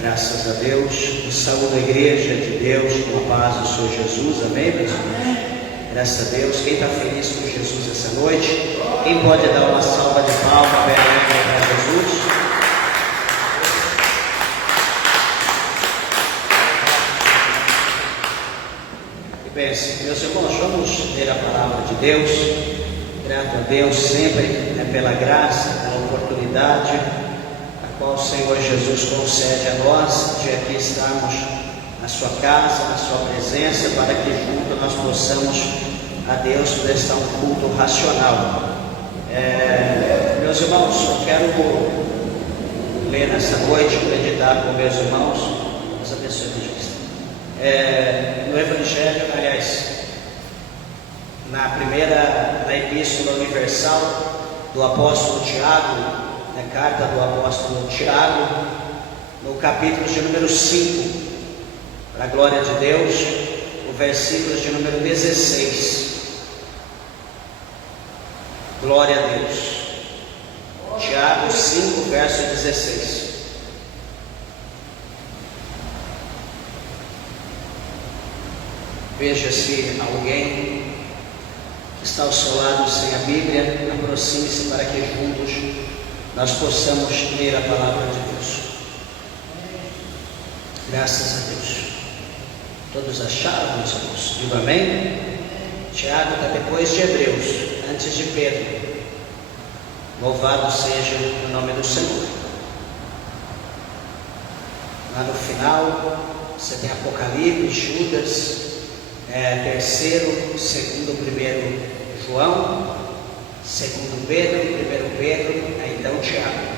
Graças a Deus, eu saúdo a igreja de Deus com a paz do Senhor Jesus, amém, meus irmãos? Graças a Deus. Quem está feliz com Jesus essa noite? Quem pode dar uma salva de palmas para Jesus? E pense, meus irmãos, vamos ler a palavra de Deus. Grato a Deus sempre pela graça, pela oportunidade qual o Senhor Jesus concede a nós de aqui estarmos na sua casa, na sua presença, para que junto nós possamos a Deus prestar um culto racional. Meus irmãos, eu quero ler nessa noite, meditar com meus irmãos, essa pessoa que diz, no Evangelho, aliás, na Epístola Universal do Apóstolo Tiago, carta do apóstolo Tiago, no capítulo de número 5, para a glória de Deus, o versículo de número 16. Glória a Deus. Tiago 5, verso 16. Veja se alguém que está ao seu lado sem a Bíblia, aproxime-se para que juntos nós possamos ler a palavra de Deus. Graças a Deus. Todos acharam, meus irmãos? Digo amém? Tiago está depois de Hebreus, antes de Pedro. Louvado seja o nome do Senhor. Lá no final, você tem Apocalipse, Judas, terceiro, segundo, primeiro João, segundo Pedro, primeiro Pedro, então Tiago,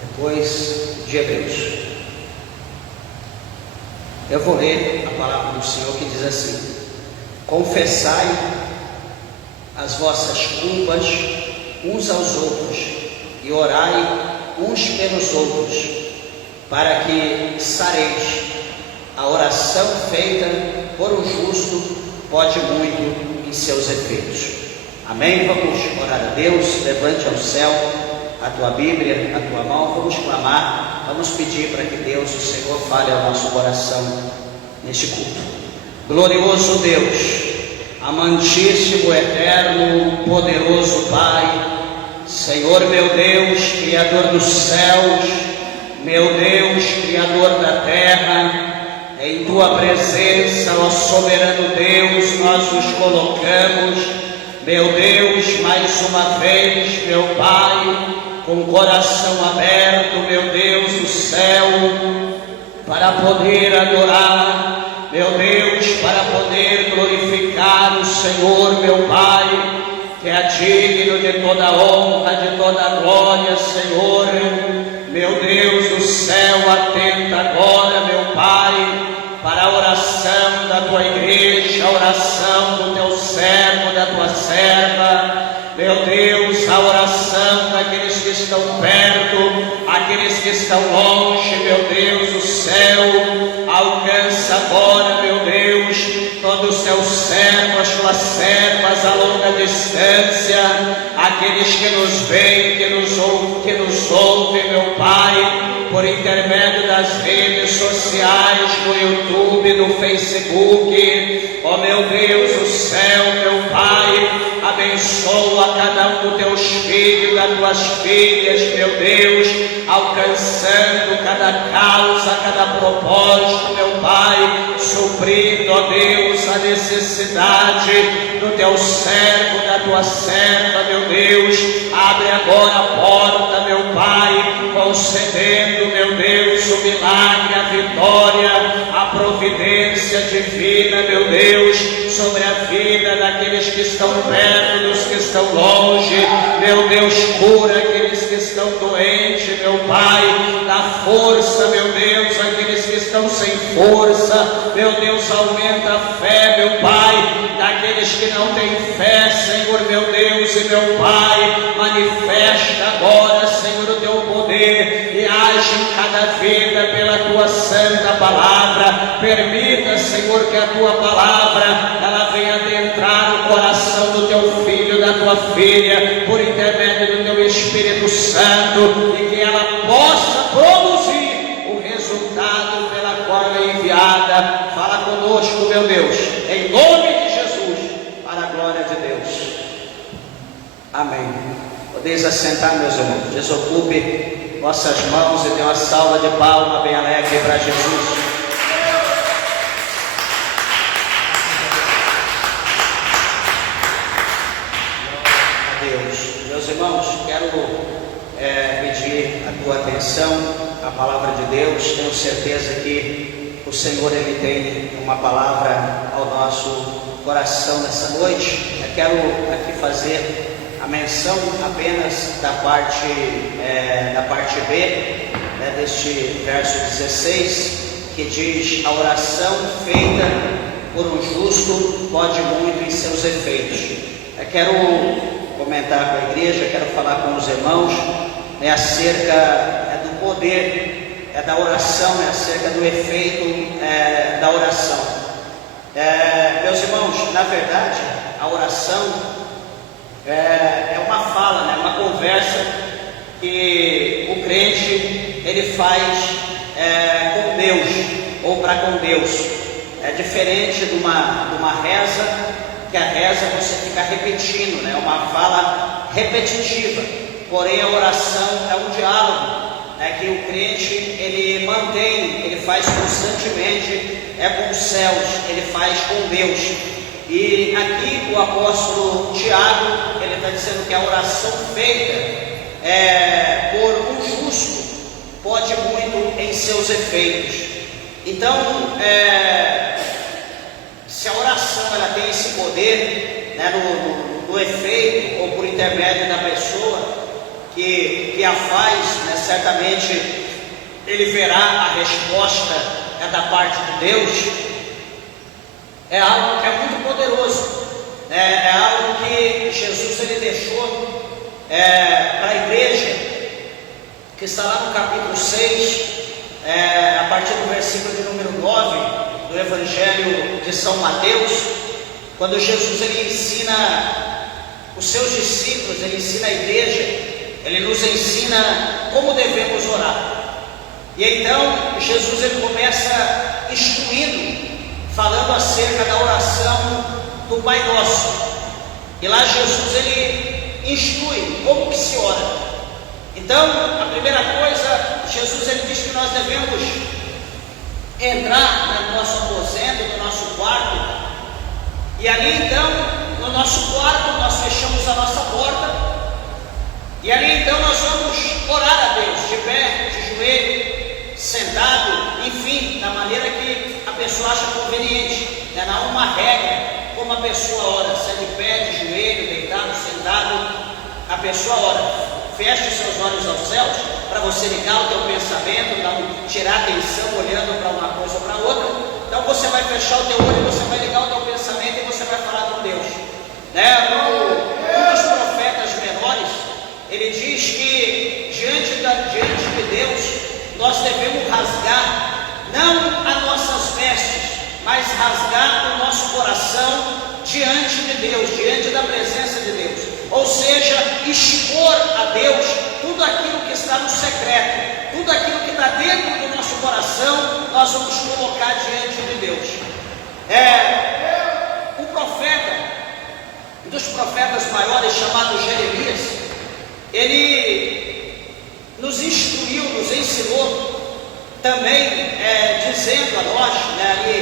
depois de Hebreus. Eu vou ler a palavra do Senhor que diz assim: confessai as vossas culpas uns aos outros e orai uns pelos outros, para que sareis. A oração feita por um justo pode muito em seus efeitos. Amém? Vamos orar a Deus. Levante ao céu a tua Bíblia, a tua mão. Vamos clamar, vamos pedir para que Deus, o Senhor, fale ao nosso coração neste culto. Glorioso Deus, amantíssimo, eterno, poderoso Pai, Senhor meu Deus, Criador dos céus, meu Deus, Criador da terra, em tua presença, ó soberano Deus, nós nos colocamos, meu Deus, mais uma vez, meu Pai, com o coração aberto, meu Deus do céu, para poder adorar, meu Deus, para poder glorificar o Senhor, meu Pai, que é digno de toda a honra, de toda a glória, Senhor, meu Deus do céu, atenta agora, meu Pai, para a oração da tua igreja, a oração do teu servo, da tua serva, meu Deus, a oração daqueles que estão perto, aqueles que estão longe, meu Deus do céu, alcança agora, meu Deus, todos os teus servos, as tuas servas a longa distância, aqueles que nos veem, que nos ouvem, meu Pai, por intermédio das redes sociais, no YouTube, no Facebook, ó meu Deus do céu, meu Pai, abençoa cada um dos teus filhos, das tuas filhas, meu Deus, alcançando cada causa, cada propósito, meu Pai, suprindo, ó Deus, a necessidade do teu servo, da tua serva, meu Deus, abre agora a porta, meu Pai, concedendo, meu Deus, o milagre, a vitória, a providência divina, meu Deus, sobre a vida daqueles que estão perto, dos que estão longe, meu Deus, cura aqueles que estão doentes, meu Pai, dá força, meu Deus, aqueles que estão sem força, meu Deus, aumenta a fé, meu Pai, daqueles que não têm fé, Senhor, meu Deus e meu Pai, manifesta agora, Senhor, o teu poder e age em cada vida pela tua santa palavra. Permita, Senhor, que a tua palavra ela venha adentrar o coração do teu filho, da tua filha, por intermédio do teu Espírito Santo, e que ela possa produzir conosco, meu Deus, em nome de Jesus, para a glória de Deus. Amém. Podeis assentar, meus irmãos. Desocupe vossas mãos e dê uma salva de palma bem alegre para Jesus. Deus. Meus irmãos, quero pedir a tua atenção à palavra de Deus. Tenho certeza que o Senhor, Ele tem uma palavra ao nosso coração nessa noite. Eu quero aqui fazer a menção apenas da parte B, deste verso 16, que diz: a oração feita por um justo pode muito em seus efeitos. Eu quero comentar com a igreja, quero falar com os irmãos acerca do poder da oração, acerca do efeito da oração. Meus irmãos, na verdade, a oração é uma fala, uma conversa que o crente ele faz com Deus ou para com Deus. É diferente de uma reza, que a reza você fica repetindo, é uma fala repetitiva. Porém a oração é um diálogo que o crente ele mantém, ele faz constantemente com os céus, ele faz com Deus. E aqui o apóstolo Tiago, ele está dizendo que a oração feita por um justo pode muito em seus efeitos. Então, se a oração ela tem esse poder no efeito ou por intermédio da pessoa que a faz, certamente ele verá a resposta da parte de Deus. É algo que é muito poderoso, é algo que Jesus ele deixou para a igreja, que está lá no capítulo 6, a partir do versículo de número 9 do Evangelho de São Mateus, quando Jesus ele ensina os seus discípulos, ele ensina a igreja, ele nos ensina como devemos orar. E então Jesus ele começa instruindo, falando acerca da oração do Pai Nosso. E lá Jesus ele instrui como que se ora. Então, a primeira coisa, Jesus ele diz que nós devemos entrar no nosso aposento, no nosso quarto. E ali então, no nosso quarto, nós fechamos a nossa porta. E ali então nós vamos orar a Deus, de pé, de joelho, sentado, enfim, da maneira que a pessoa acha conveniente. Não há uma regra como a pessoa ora, se é de pé, de joelho, deitado, sentado, a pessoa ora. Feche os seus olhos aos céus para você ligar o teu pensamento, não tirar a atenção olhando para uma coisa ou para outra. Então você vai fechar o teu olho, você vai ligar o teu pensamento e você vai falar com Deus. Um dos profetas menores, ele diz que diante de Deus nós devemos rasgar não as nossas vestes, mas rasgar o nosso coração diante de Deus, diante da presença de Deus. Ou seja, expor a Deus tudo aquilo que está no secreto, tudo aquilo que está dentro do nosso coração, nós vamos colocar diante de Deus. O profeta, um dos profetas maiores, chamado Jeremias, ele nos instruiu, nos ensinou também, dizendo a nós,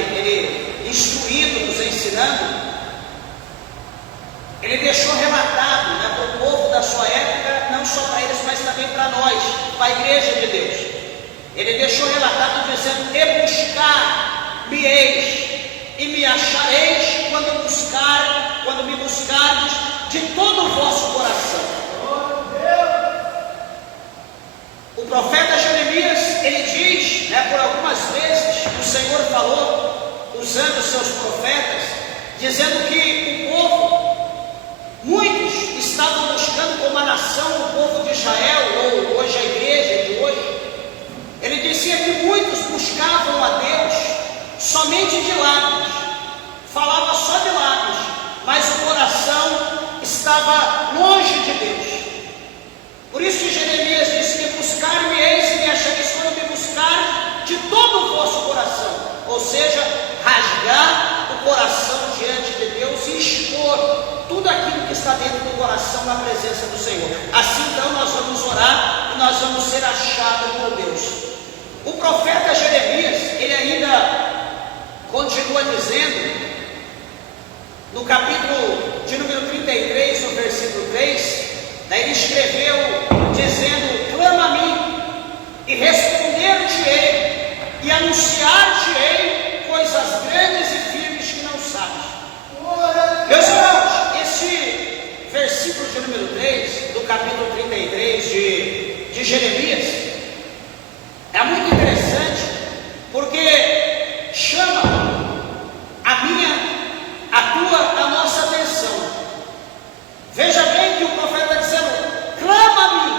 ele instruindo, nos ensinando, ele deixou relatado para o povo da sua época, não só para eles, mas também para nós, para a igreja de Deus. Ele deixou relatado dizendo: e buscar-me-eis, e me achareis quando me buscardes de todo o vosso coração. O profeta Jeremias, ele diz, por algumas vezes, o Senhor falou, usando os seus profetas, dizendo que o povo, muitos estavam buscando como a nação, o povo de Israel, ou hoje a igreja de hoje. Ele dizia que muitos buscavam a Deus somente de lábios, falava só de lábios, mas o coração estava longe de Deus. Por isso que Jeremias disse que buscar-me-eis e me achareis quando me buscar de todo o vosso coração, ou seja, rasgar coração diante de Deus e expor tudo aquilo que está dentro do coração na presença do Senhor. Assim então nós vamos orar e nós vamos ser achados por Deus. O profeta Jeremias, ele ainda continua dizendo, no capítulo de número 33, no versículo 3, daí ele escreveu dizendo: clama a mim e responder-te-ei e anunciar-te-ei coisas grandes e firmes que não sabes. Meus irmãos, esse versículo de número 3 do capítulo 33 de Jeremias é muito interessante, porque chama a minha, a tua, a nossa atenção. Veja bem que o profeta está dizendo: clama a mim.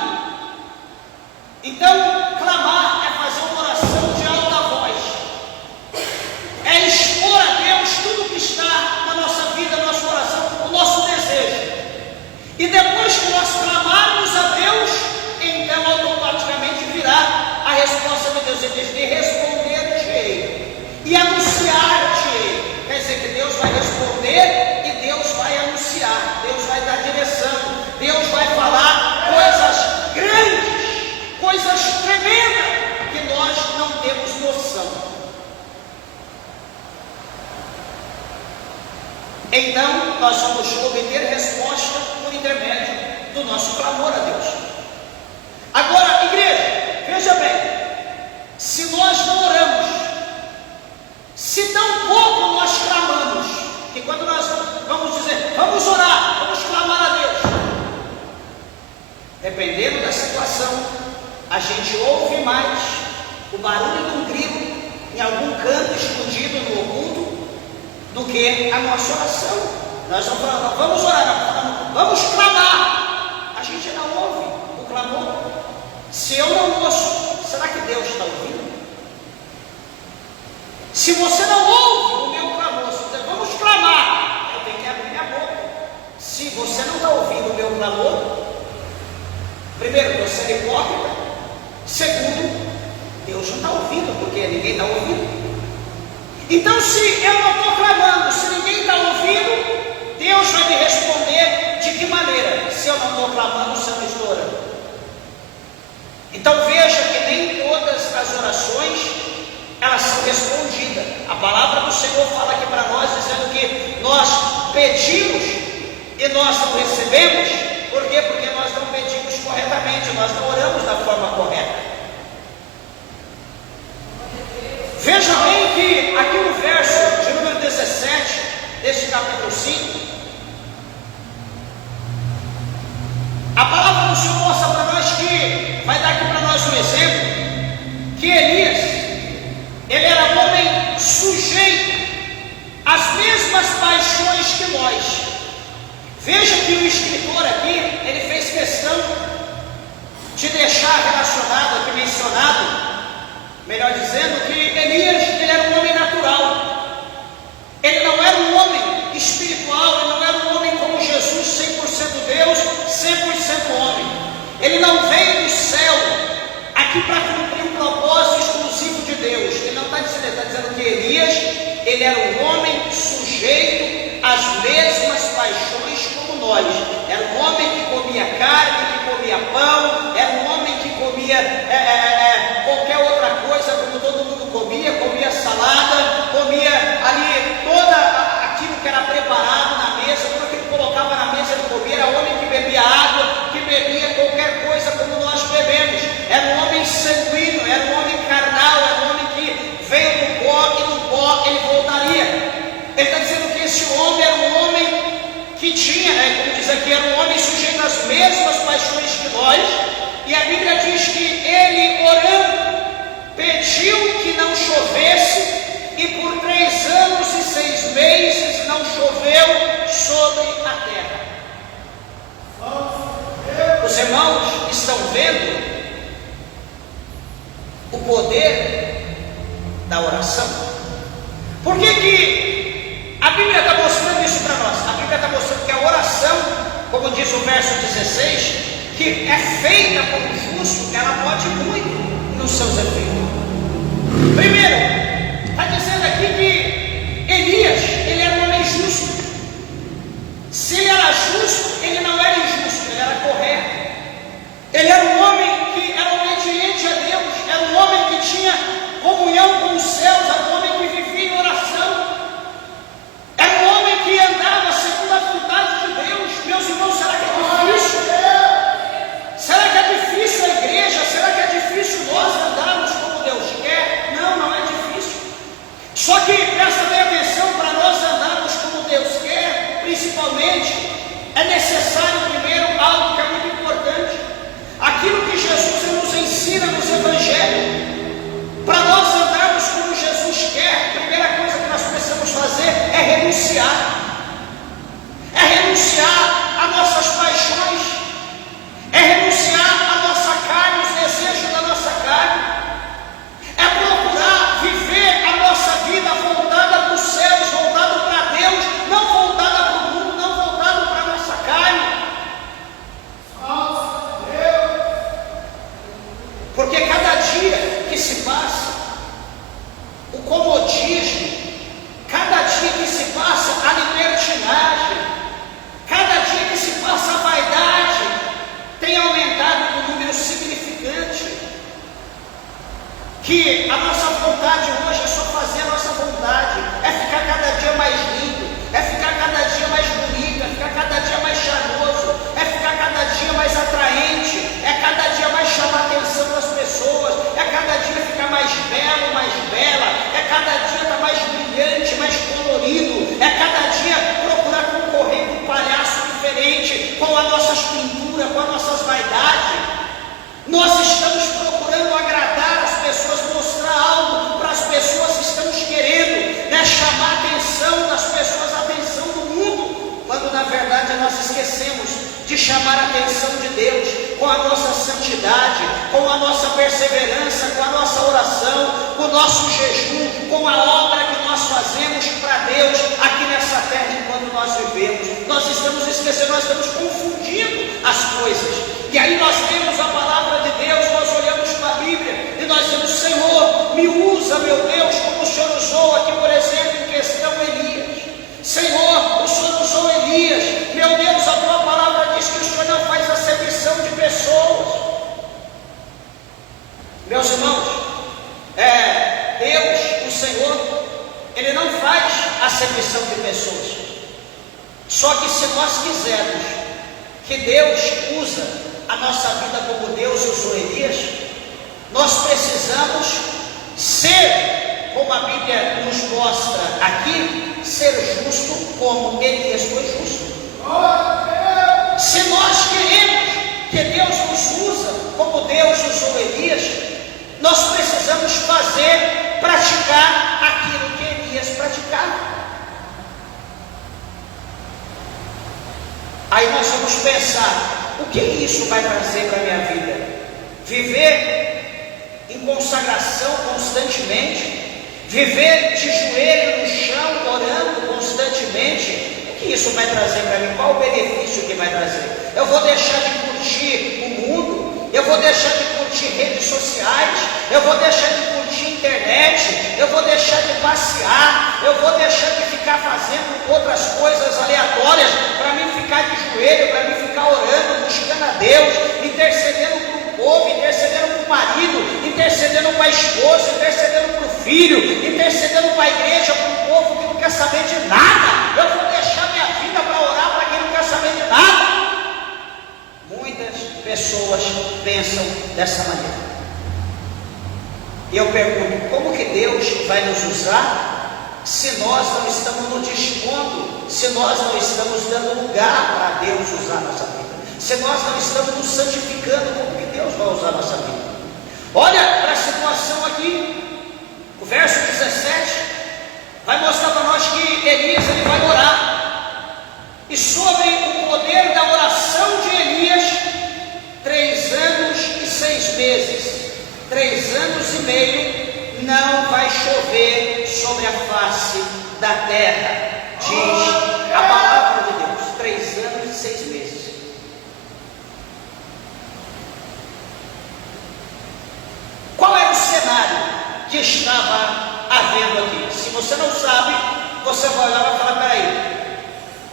Então, clamar é fazer uma oração de alta voz, é expor a Deus tudo que está na nossa vida, no nosso coração, o nosso desejo. E depois que nós clamarmos a Deus, então automaticamente virá a resposta de Deus. Ele diz: de responder-te e anunciar-te. Quer dizer que Deus vai responder e Deus vai anunciar, Deus vai dar direção, Deus vai falar coisas grandes, coisas tremendas que nós não temos noção. Então nós vamos obter resposta por intermédio do nosso clamor a Deus. Agora, igreja, veja bem, se nós não oramos, se tão pouco nós clamamos, que quando nós vamos dizer, vamos orar, vamos clamar a Deus, dependendo da situação, a gente ouve mais o barulho de um grilo em algum canto escondido no oculto do que a nossa oração. Nós não falamos, vamos orar, não, vamos clamar. A gente não ouve o clamor. Se eu não ouço, será que Deus está ouvindo? Se você não ouve o meu clamor, se você, vamos clamar, eu tenho que abrir minha boca. Se você não está ouvindo o meu clamor, primeiro, você é hipócrita. Segundo, Deus não está ouvindo, porque ninguém está ouvindo. Então, se eu não estou clamando, se ninguém está ouvindo, Deus vai me responder de que maneira? Se eu não estou clamando, se eu não estou orando. Então veja que nem todas as orações elas são respondidas. A palavra do Senhor fala aqui para nós, dizendo que nós pedimos e nós não recebemos. Por quê? Porque nós não pedimos corretamente, nós não oramos da forma correta. Veja bem que aqui no verso de número 17 deste capítulo 5, a palavra do Senhor mostra para nós que, vai dar aqui para nós um exemplo, que Elias, ele era um homem sujeito às mesmas paixões que nós. Veja que o escritor aqui, ele fez questão de deixar relacionado, aqui mencionado, melhor dizendo, que Elias, ele era um homem natural. Ele não era um homem espiritual, ele não era um homem como Jesus, 100% Deus, 100% homem. Ele não veio do céu aqui para cumprir um propósito exclusivo de Deus. Ele não está dizendo, ele está dizendo que Elias, ele era um homem sujeito às mesmas paixões como nós. Era um homem que comia carne, que comia pão, era um homem que comia qualquer outra coisa, como todo mundo comia salada, comia ali toda aquilo que era preparado na mesa, tudo que ele colocava na mesa ele comia. Era homem que bebia água, que bebia qualquer coisa como nós bebemos. Era um homem sanguíneo, era um homem carnal, era um homem que veio do pó e no pó ele voltaria. Ele está dizendo que esse homem era um homem que tinha, como diz aqui, era um homem sujeito às mesmas paixões que nós. E a Bíblia diz que ele, orando, pediu que não chovesse, e por 3 anos e 6 meses não choveu sobre a terra. Os irmãos estão vendo o poder da oração? Por que a Bíblia está mostrando isso para nós? A Bíblia está mostrando que a oração, como diz o verso 16, que é feita por um justo, ela pode muito nos seus efeitos. Primeiro, está dizendo aqui que Elias, ele comunhão com os céus, era um homem que vivia em oração, era um homem que andava segundo a vontade de Deus. Meus irmãos, será que é difícil? Será que é difícil a igreja? Será que é difícil nós andarmos como Deus quer? Não, não é difícil. Só que presta bem atenção, para nós andarmos como Deus quer, principalmente, é necessário primeiro algo que é muito importante. Aquilo que Jesus nos ensina nos evangelhos. Para nós andarmos como Jesus quer, a primeira coisa que nós precisamos fazer é renunciar. É renunciar às nossas paixões. É renunciar à nossa carne, os desejos da nossa carne. É procurar viver a nossa vida voltada para os céus, voltada para Deus, não voltada para o mundo, não voltada para a nossa carne. Porque cada dia que se passa, o comodismo, cada dia que se passa a libertinagem, cada dia que se passa a vaidade, tem aumentado um número significante. Que a nossa vontade hoje é só fazer a nossa vontade, é ficar cada dia mais lindo, é ficar cada dia mais bonito, é ficar cada dia mais charmoso, é ficar cada dia mais atraente, é cada dia mais chamar a atenção das pessoas, é cada dia ficar mais belo, mais bela, é cada dia estar mais brilhante, mais colorido, é cada dia procurar concorrer com um palhaço diferente, com as nossas pinturas, com as nossas vaidades. Nós estamos procurando agradar as pessoas, mostrar algo para as pessoas, estamos querendo, chamar a atenção das pessoas, a atenção do mundo, quando na verdade nós esquecemos de chamar a atenção de Deus com a nossa santidade, com a nossa perseverança, com a nossa oração, com o nosso jejum, com a obra que nós fazemos para Deus aqui nessa terra enquanto nós vivemos. Nós estamos esquecendo, nós estamos confundindo as coisas. E aí nós temos a palavra de Deus, nós olhamos para a Bíblia e nós dizemos: Senhor, me usa, meu Deus, como o Senhor usou aqui, por exemplo, em questão Elias. Senhor, o Senhor usou Elias. Meu Deus, a tua palavra diz que o Senhor não faz acepção de pessoas. Meus irmãos, Deus, o Senhor, Ele não faz acepção de pessoas. Só que se nós quisermos que Deus usa a nossa vida como Deus usou Elias, nós precisamos ser, como a Bíblia nos mostra aqui, ser justo como Elias foi justo. Se nós queremos que Deus nos usa como Deus usou Elias, nós precisamos praticar aquilo que Elias praticava. Aí nós vamos pensar: o que isso vai trazer para a minha vida? Viver em consagração constantemente, viver de joelho no chão, orando constantemente. O que isso vai trazer para mim? Qual o benefício que vai trazer? Eu vou deixar de curtir o mundo, eu vou deixar de curtir redes sociais, eu vou deixar de curtir internet, eu vou deixar de passear, eu vou deixar de ficar fazendo outras coisas aleatórias, para mim ficar de joelho, para mim ficar orando, buscando a Deus, intercedendo para o povo, intercedendo para o marido, intercedendo para a esposa, intercedendo para o filho, intercedendo para a igreja, para o povo que não quer saber de nada. Eu vou deixar minha vida para orar para quem não quer saber de nada. Muitas pessoas pensam dessa maneira. E eu pergunto: como que Deus vai nos usar se nós não estamos nos dispondo, se nós não estamos dando lugar para Deus usar a nossa vida, se nós não estamos nos santificando? Como que Deus vai usar a nossa vida? Olha para a situação aqui, o verso 17 vai mostrar para nós que Elias ele vai orar, e sobre o poder da oração de Elias, 3 anos e 6 meses, 3 anos e meio, não vai chover sobre a face da terra, diz a palavra de Deus. 3 anos e 6 meses. Qual era o cenário que estava havendo aqui? Se você não sabe, você vai olhar e vai falar: peraí,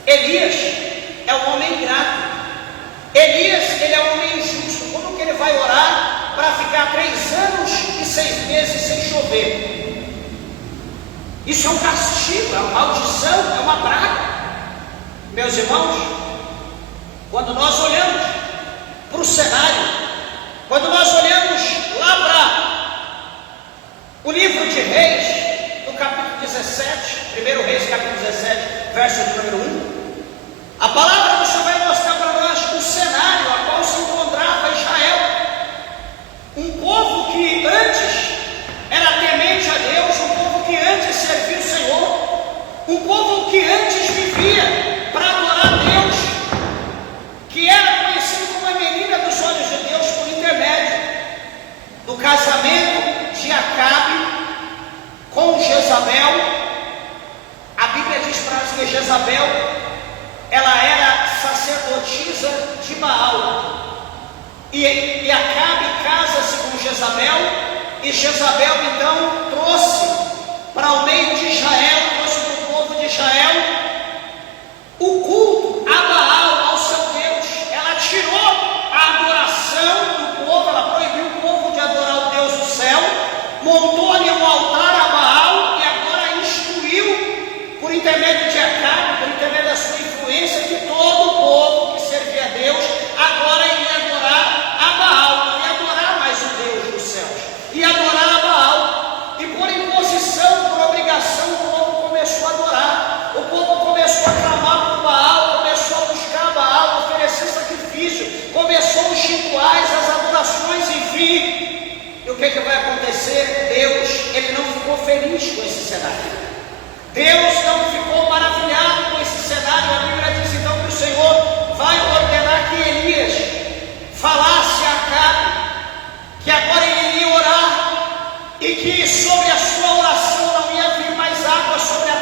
Elias é um homem ingrato, Elias ele é um homem injusto. Como que ele vai orar para ficar 3 anos e 6 meses sem chover chover. Isso é um castigo, é uma maldição, é uma praga. Meus irmãos, quando nós olhamos para o cenário, quando nós olhamos lá para o livro de Reis, no capítulo 17, 1 Reis, capítulo 17, verso de número 1, a palavra do Senhor vai mostrar para nós o cenário a qual se encontrava Israel, um povo que antes era temente a Deus, um povo que antes servia o Senhor, um povo que antes vivia para adorar a Deus, que era conhecido como a menina dos olhos de Deus por intermédio do casamento de Acabe com Jezabel. A Bíblia diz para nós que Jezabel, ela era sacerdotisa de Baal, e Acabe casa-se com Jezabel, e Jezabel então trouxe para o meio de Israel, trouxe para o povo de Israel o culto a Baal, ao seu Deus. Ela tirou a adoração do povo, ela proibiu o povo de adorar o Deus do céu, montou ali um altar a Baal, e agora instruiu, por intermédio de Acabe, por intermédio da sua influência, que todo o povo que servia a Deus agora iria adorar a Baal, não ia adorar mais o Deus dos céus, ia adorar a Baal. E por imposição, por obrigação, o povo começou a adorar, o povo começou a clamar por Baal, começou a buscar Baal, oferecer sacrifício, começou os rituais, as adorações, enfim. E o que vai acontecer? Deus, ele não ficou feliz com esse cenário. Deus não ficou maravilhado com esse cenário. A Bíblia diz então que o Senhor vai ordenar que Elias falasse a Acabe que agora ele iria orar, e que sobre a sua oração não ia vir mais água sobre a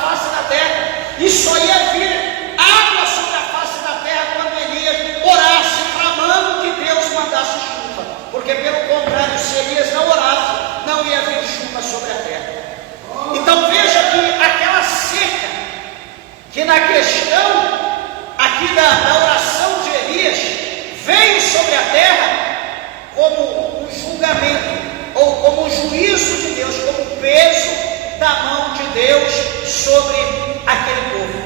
face da terra, e só ia vir água sobre a face da terra quando Elias orasse, clamando que Deus mandasse chuva, porque pelo contrário, se Elias não orasse, não ia vir chuva sobre a terra. Então veja que aquela seca, que na questão aqui da oração de Elias, veio sobre a terra como um julgamento, ou como um juízo de Deus, como o peso da mão de Deus sobre aquele povo.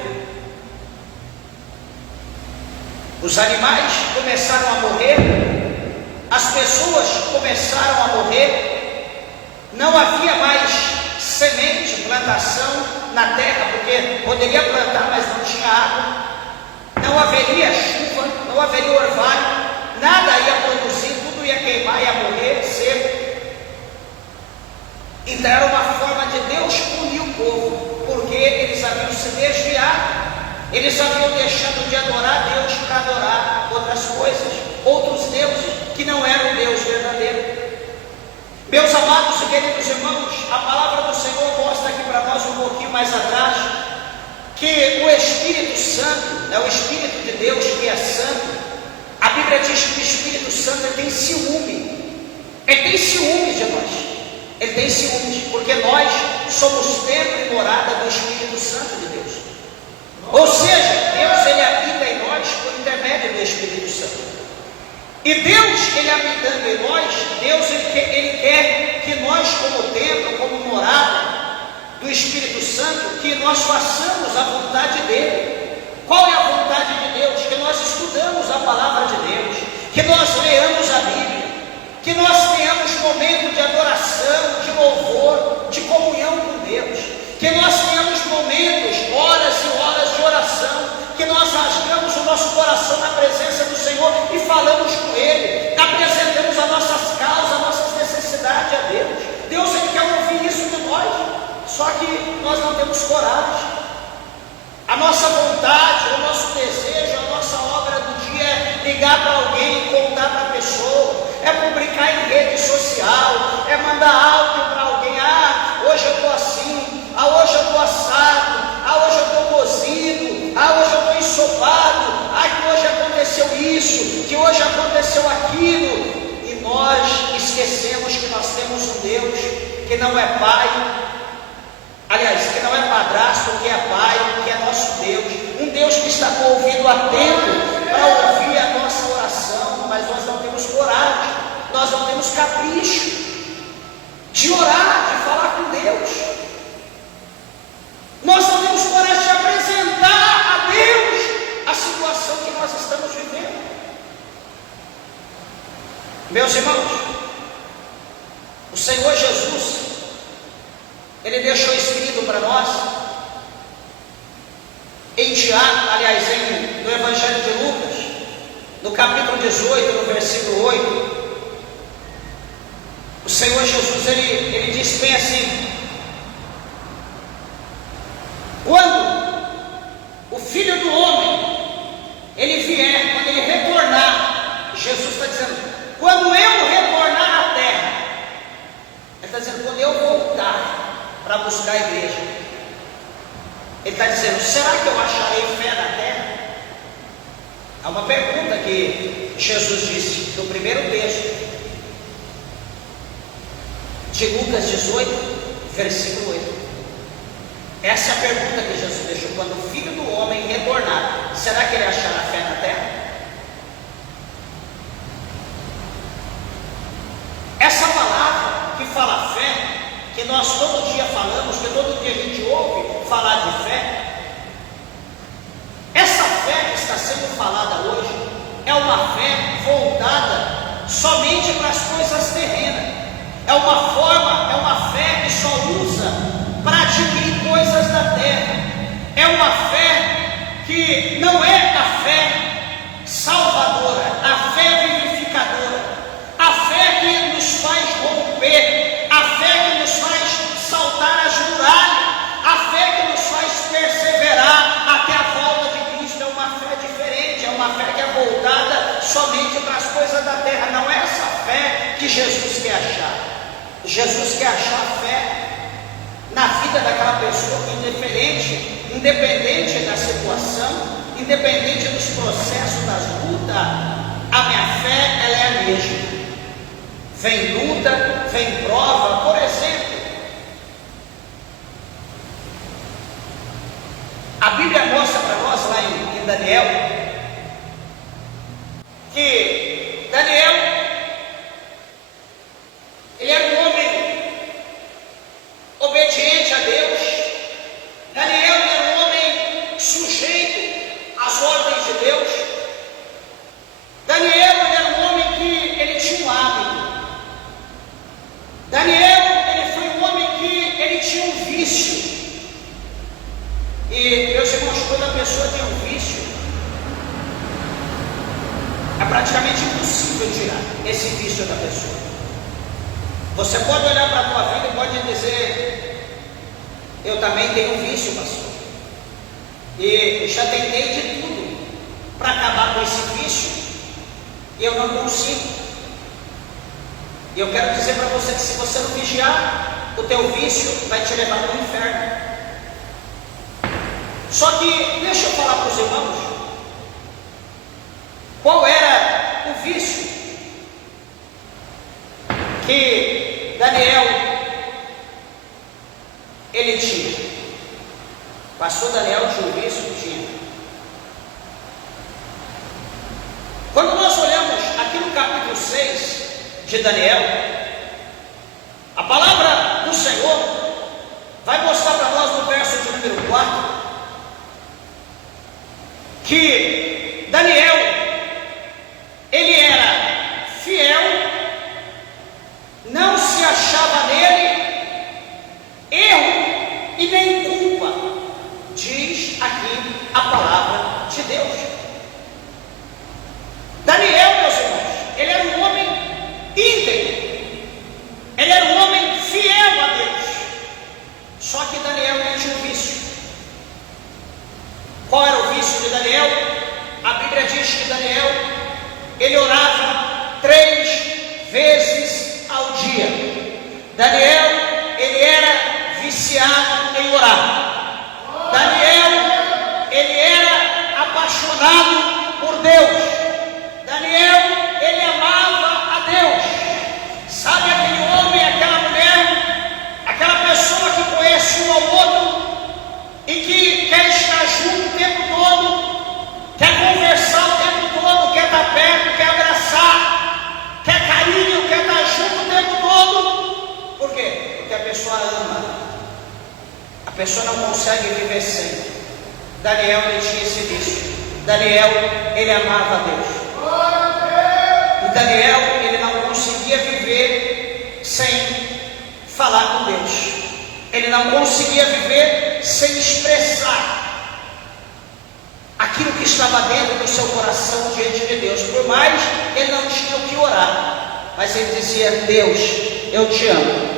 Os animais começaram a morrer, as pessoas começaram a morrer, não havia mais semente, plantação na terra, porque poderia plantar, mas não tinha água, não haveria chuva, não haveria orvalho, nada ia produzir, tudo ia queimar, ia morrer seco. Então era uma forma de Deus punir o povo, porque eles haviam se desviado, eles haviam deixado de adorar Deus para adorar outras coisas, outros deuses que não eram o Deus verdadeiro. Meus amados e queridos irmãos, a palavra do Senhor mostra aqui para nós um pouquinho mais atrás, que o Espírito Santo, o Espírito de Deus que é santo, a Bíblia diz que o Espírito Santo ele tem ciúme, ele tem ciúme de nós, ele tem ciúme, porque nós somos templo e morada do Espírito Santo de Deus. Ou seja, Deus ele habita em nós por intermédio do Espírito Santo. E Deus, ele habitando em nós, Deus ele quer que nós, como templo, como morada do Espírito Santo, que nós façamos a vontade dele. Qual é a vontade de Deus? Que nós estudamos a palavra de Deus, que nós leamos a Bíblia, que nós tenhamos momento de adoração, de louvor, de comunhão com Deus, que nós tenhamos momentos, horas e horas de oração, que nós rasgamos o nosso coração na presença do Senhor e falamos com Ele, apresentamos as nossas causas, as nossas necessidades a Deus. Deus ele quer ouvir isso de nós, só que nós não temos coragem. A nossa vontade, o nosso desejo, a nossa obra do dia é ligar para alguém e contar para a pessoa, é publicar em rede social, é mandar áudio para alguém, hoje eu estou assim, hoje eu estou assado, hoje eu estou cozido, hoje eu estou ensopado, que hoje aconteceu isso, que hoje aconteceu aquilo, e nós esquecemos que nós temos um Deus que não é Pai, aliás, que não é padrasto, que é Pai, que é nosso Deus, um Deus que está com o ouvido atento para ouvir a nossa oração, mas nós não temos coragem, nós não temos capricho de orar, de Meus irmãos, o Senhor Jesus, Ele deixou escrito para nós, em Tiago, aliás, no Evangelho de Lucas, no capítulo 18, no versículo 8, o Senhor Jesus, ele diz bem assim: quando o Filho do Homem, Ele vier, quando Ele retornar, Jesus está dizendo, quando eu retornar à terra, Ele está dizendo, quando eu voltar para buscar a igreja, Ele está dizendo, será que eu acharei fé na terra? Há uma pergunta que Jesus disse no primeiro texto de Lucas 18, versículo 8. Essa é a pergunta que Jesus deixou: quando o Filho do Homem retornar, será que Ele achará fé na terra? Essa palavra que fala fé, que nós todo dia falamos, que todo dia a gente ouve falar de fé, essa fé que está sendo falada hoje é uma fé voltada somente para as coisas terrenas. É uma fé que só usa para adquirir coisas da terra. É uma fé que não é a fé salvadora, a fé vivificadora, a fé que nos faz romper, a fé que nos faz saltar as muralhas, a fé que nos faz perseverar até a volta de Cristo. É uma fé diferente, é uma fé que é voltada somente para as coisas da terra. Não é essa fé que Jesus quer achar. Jesus quer achar fé na vida daquela pessoa que, independente da situação, independente dos processos das lutas, a minha fé, ela é a mesma. Vem luta, vem prova. Por exemplo, a Bíblia mostra para nós lá em Daniel, que Daniel, ele era um homem obediente a Deus. Daniel era um homem sujeito às ordens de Deus. Daniel era um homem que ele tinha um hábito. Daniel, ele foi um homem que ele tinha um vício. E meus irmãos, quando a pessoa tem um vício, é praticamente impossível tirar esse vício da pessoa. Você pode olhar para a tua vida e pode dizer, eu também tenho vício, pastor, e já tentei de tudo para acabar com esse vício, e eu não consigo. E eu quero dizer para você que se você não vigiar, o teu vício vai te levar para o inferno. Só que, deixa eu falar para os irmãos, qual era o vício que Daniel ele tinha? Pastor Daniel tinha um vício? Tinha. Quando nós olhamos aqui no capítulo 6 de Daniel, a palavra do Senhor vai mostrar para nós no verso de número 4 que Daniel, ele era fiel, não se achava nele erro e nem culpa, diz aqui a palavra de Deus. Daniel, meus irmãos, ele era um homem íntegro, ele era um homem fiel a Deus. Só que Daniel tinha um vício. Qual era o vício de Daniel? A Bíblia diz que Daniel, ele orava 3 vezes ao dia. Daniel, ele era viciado em orar. Daniel, ele era apaixonado por Deus. Daniel, ele amava a Deus. Sabe aquele homem, aquela mulher, aquela pessoa que conhece um ao outro e que quer estar junto o tempo todo, quer conversar o tempo todo, quer estar perto, quer abraçar, quer carinho, quer estar junto o tempo todo. Por quê? Porque a pessoa ama. A pessoa não consegue viver sem. Daniel, ele tinha esse vício. Daniel, ele amava a Deus. E Daniel, ele não conseguia viver sem falar com Deus. Ele não conseguia viver sem expressar aquilo que estava dentro do seu coração diante de Deus. Por mais que ele não tinha o que orar, mas ele dizia: Deus, eu te amo.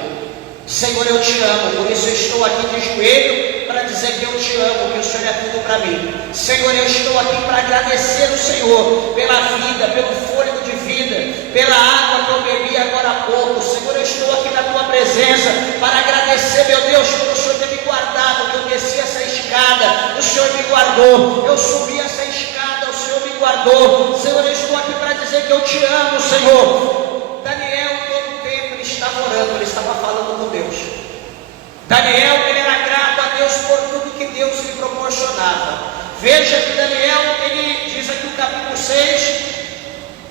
Senhor, eu te amo, por isso eu estou aqui de joelho para dizer que eu te amo, que o Senhor é tudo para mim. Senhor, eu estou aqui para agradecer o Senhor pela vida, pelo fôlego de vida, pela água que eu bebi agora há pouco. Senhor, eu estou aqui na tua presença para agradecer, meu Deus, por o Senhor ter me guardado, que eu desci essa escada, o Senhor me guardou, eu subi essa escada, o Senhor me guardou. Senhor, eu estou aqui para dizer que eu te amo, Senhor. Daniel, todo o tempo, ele estava orando, ele estava falando com Deus. Daniel, ele era grato a Deus por tudo que Deus lhe proporcionava. Veja que Daniel, ele diz aqui no capítulo 6,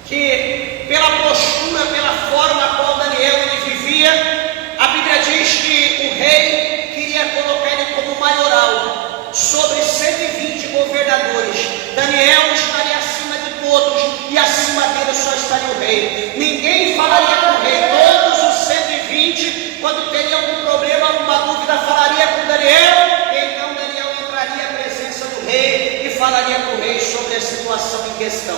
que pela postura, pela forma a qual Daniel ele vivia, a Bíblia diz que o rei queria colocar ele como maioral sobre 120 governadores. Daniel estaria acima de todos, e acima dele só estaria o rei. Ninguém falaria com o rei. Todos os 120, quando teria algum problema, alguma dúvida, falaria com Daniel. Então Daniel entraria à presença do rei e falaria com o rei sobre a situação em questão.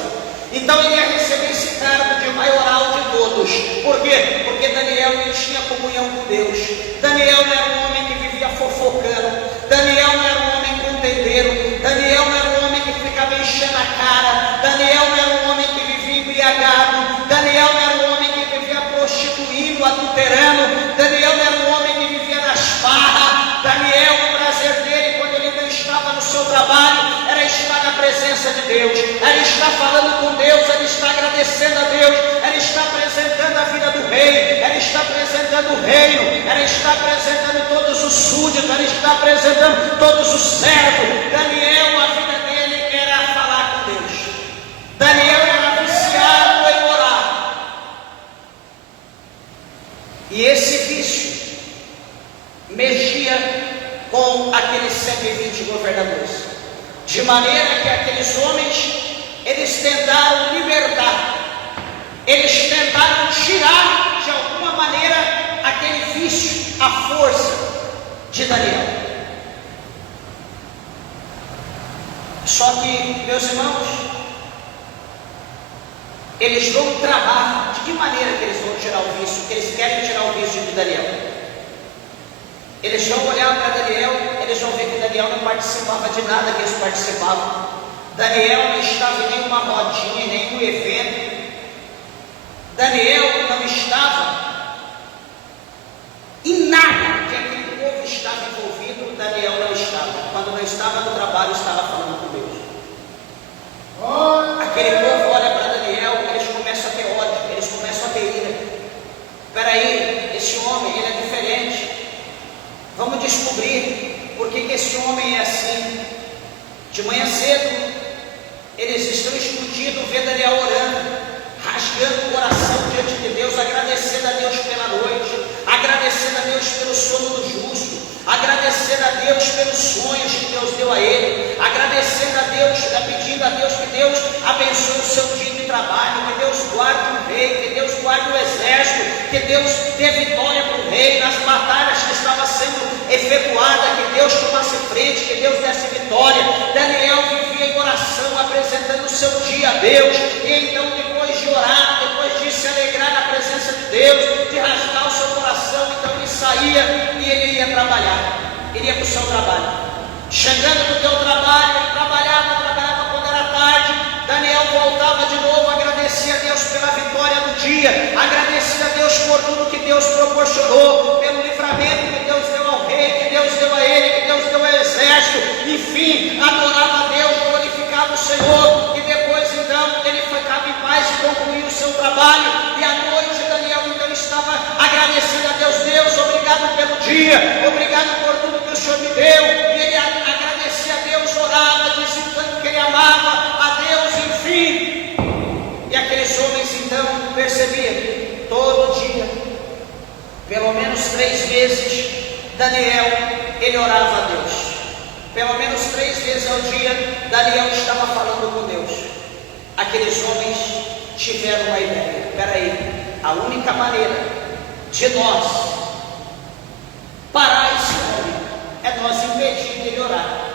Então ele ia receber esse cargo de maioral de todos. Por quê? Porque Daniel não tinha comunhão com Deus. Daniel não era um homem que vivia fofocando. Daniel não era um homem contendeiro. Daniel não era um homem que ficava enchendo a cara. Daniel não era um homem que vivia embriagado. Daniel não era um homem que vivia prostituindo, adulterando. Daniel não era um homem que vivia nas farras. Daniel, o prazer dele, quando ele não estava no seu trabalho, era estar na presença de Deus, era estar falando com Deus, era estar agradecendo a Deus, era estar apresentando a vida do rei, era estar apresentando o reino, era estar apresentando todos os súditos, era estar apresentando todos os servos. Daniel, a vida dele era falar com Deus. Daniel era viciado em orar. E esse vício mexia com aqueles 120 governadores, de maneira que aqueles homens, eles tentaram libertar, eles tentaram tirar de alguma maneira aquele vício, a força de Daniel. Só que, meus irmãos, eles vão trabalhar. De que maneira que eles vão tirar o vício? Que eles querem tirar o vício de Daniel. Eles vão olhar para Daniel, eles vão ver que Daniel não participava de nada que eles participavam. Daniel não estava em nenhuma rodinha, em nenhum evento. Daniel não estava em nada que aquele povo estava envolvido. Daniel não estava. Quando não estava no trabalho, estava falando com Deus. Aquele povo olha para Daniel, eles começam a ter ódio, eles começam a ter ira. Espera aí, esse homem, ele é diferente. Vamos descobrir por que esse homem é assim. De manhã cedo, eles estão explodindo, vendo Daniel orando, rasgando o coração diante de Deus, agradecendo a Deus pela noite, agradecendo a Deus pelo sono do justo, agradecendo a Deus pelos sonhos que Deus deu a ele, agradecendo a Deus, pedindo a Deus que Deus abençoe o seu dia de trabalho, que Deus guarde o rei, que Deus guarde o exército, que Deus dê vitória para o rei nas batalhas que estavam sendo efetuadas, que Deus tomasse frente, que Deus desse vitória. Daniel vivia em oração, apresentando o seu dia a Deus, e então depois de orar, depois de se alegrar na presença de Deus, de rasgar o seu coração, então ele saía e ele ia trabalhar, ele ia para o seu trabalho. Chegando no teu trabalho, ele trabalhava quando era tarde. Daniel voltava de novo, agradecia a Deus pela vitória do dia, agradecia a Deus por tudo que Deus proporcionou, pelo livramento que Deus deu ao rei, que Deus deu a ele, que Deus deu ao exército. Enfim, adorava a Deus, glorificava o Senhor, e depois então ele ficava em paz e concluía o seu trabalho. E à noite Daniel então estava agradecendo a Deus. Deus, obrigado pelo dia, obrigado por tudo que o Senhor me deu. E ele agradecia a Deus, orava, dizia o tanto que ele amava a Deus, enfim. E aqueles homens então percebiam, todo dia, pelo menos 3 vezes, Daniel, ele orava a Deus. Pelo menos 3 vezes ao dia, Daniel estava falando com Deus. Aqueles homens tiveram uma ideia. Espera aí, a única maneira de nós parar esse homem é nós impedir dele orar.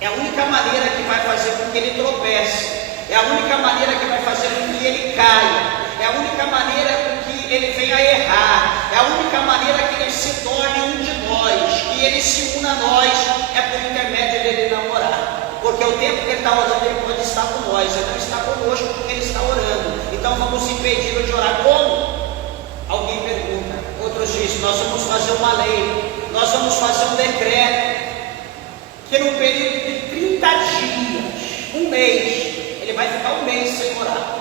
É a única maneira que vai fazer com que ele tropece, é a única maneira que vai fazer com que ele caia, é a única maneira com que ele venha a errar, é a única maneira que ele se torne um de nós, que ele se una a nós, é por intermédio dele não orar. Porque o tempo que ele está orando, ele pode estar com nós, ele não está conosco porque ele está orando. Então vamos impedi-lo de orar. Como? Alguém pergunta, outros dizem, nós vamos fazer uma lei, nós vamos fazer um decreto, que num período de 30 dias, um mês, ele vai ficar um mês sem orar.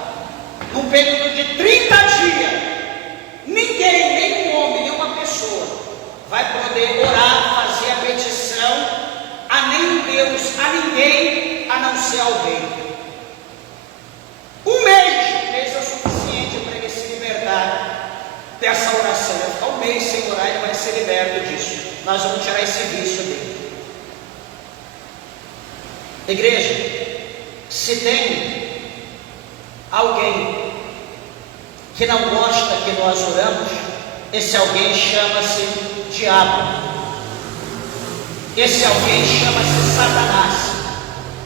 Num período de 30 dias, ninguém, nenhum homem, nenhuma pessoa vai poder orar, fazer a petição a nenhum Deus, a ninguém, a não ser ao rei. Um mês é o suficiente para ele se libertar dessa oração. Vai ficar um mês sem orar, ele vai ser liberto disso. Nós vamos tirar esse vício dele. Igreja, se tem alguém que não gosta que nós oramos, esse alguém chama-se diabo. Esse alguém chama-se Satanás.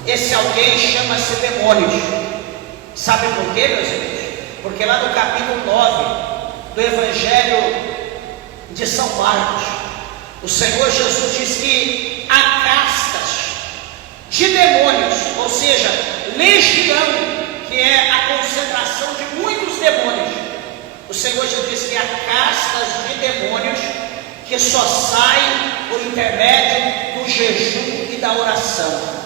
Esse alguém chama-se demônios. Sabe por quê, meus irmãos? Porque lá no capítulo 9 do Evangelho de São Marcos, o Senhor Jesus diz que há castas de demônios, ou seja, legião, que é a concentração de muitos demônios. O Senhor Jesus diz que há castas de demônios que só saem por intermédio do jejum e da oração.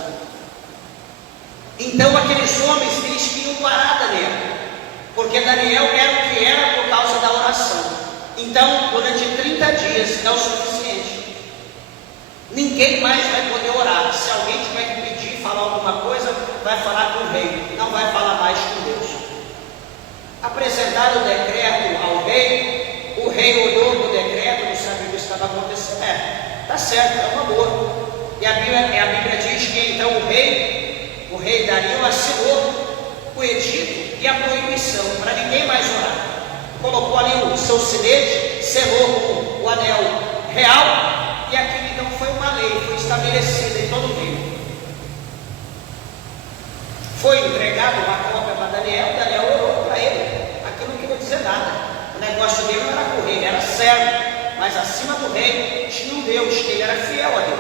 Então aqueles homens, eles queriam parar Daniel, porque Daniel era o que era por causa da oração. Então, durante 30 dias é o suficiente. Ninguém mais vai poder orar. Se alguém tiver que pedir, falar alguma coisa, vai falar com o rei, não vai falar mais com Deus. Apresentaram o decreto ao rei, o rei olhou para o decreto, não sabia o que estava acontecendo. Tá certo, é uma boa. E a Bíblia diz que então o rei Dario assinou o edito e a proibição para ninguém mais orar. Colocou ali o seu sinete, selou o anel real, e aquilo então foi uma lei, foi estabelecida em todo o reino. Foi entregado uma cópia para Daniel, Daniel orou para ele. Aquilo não queria dizer nada. O negócio dele não era com o rei, ele era servo, mas acima do rei tinha um Deus, que ele era fiel a Deus.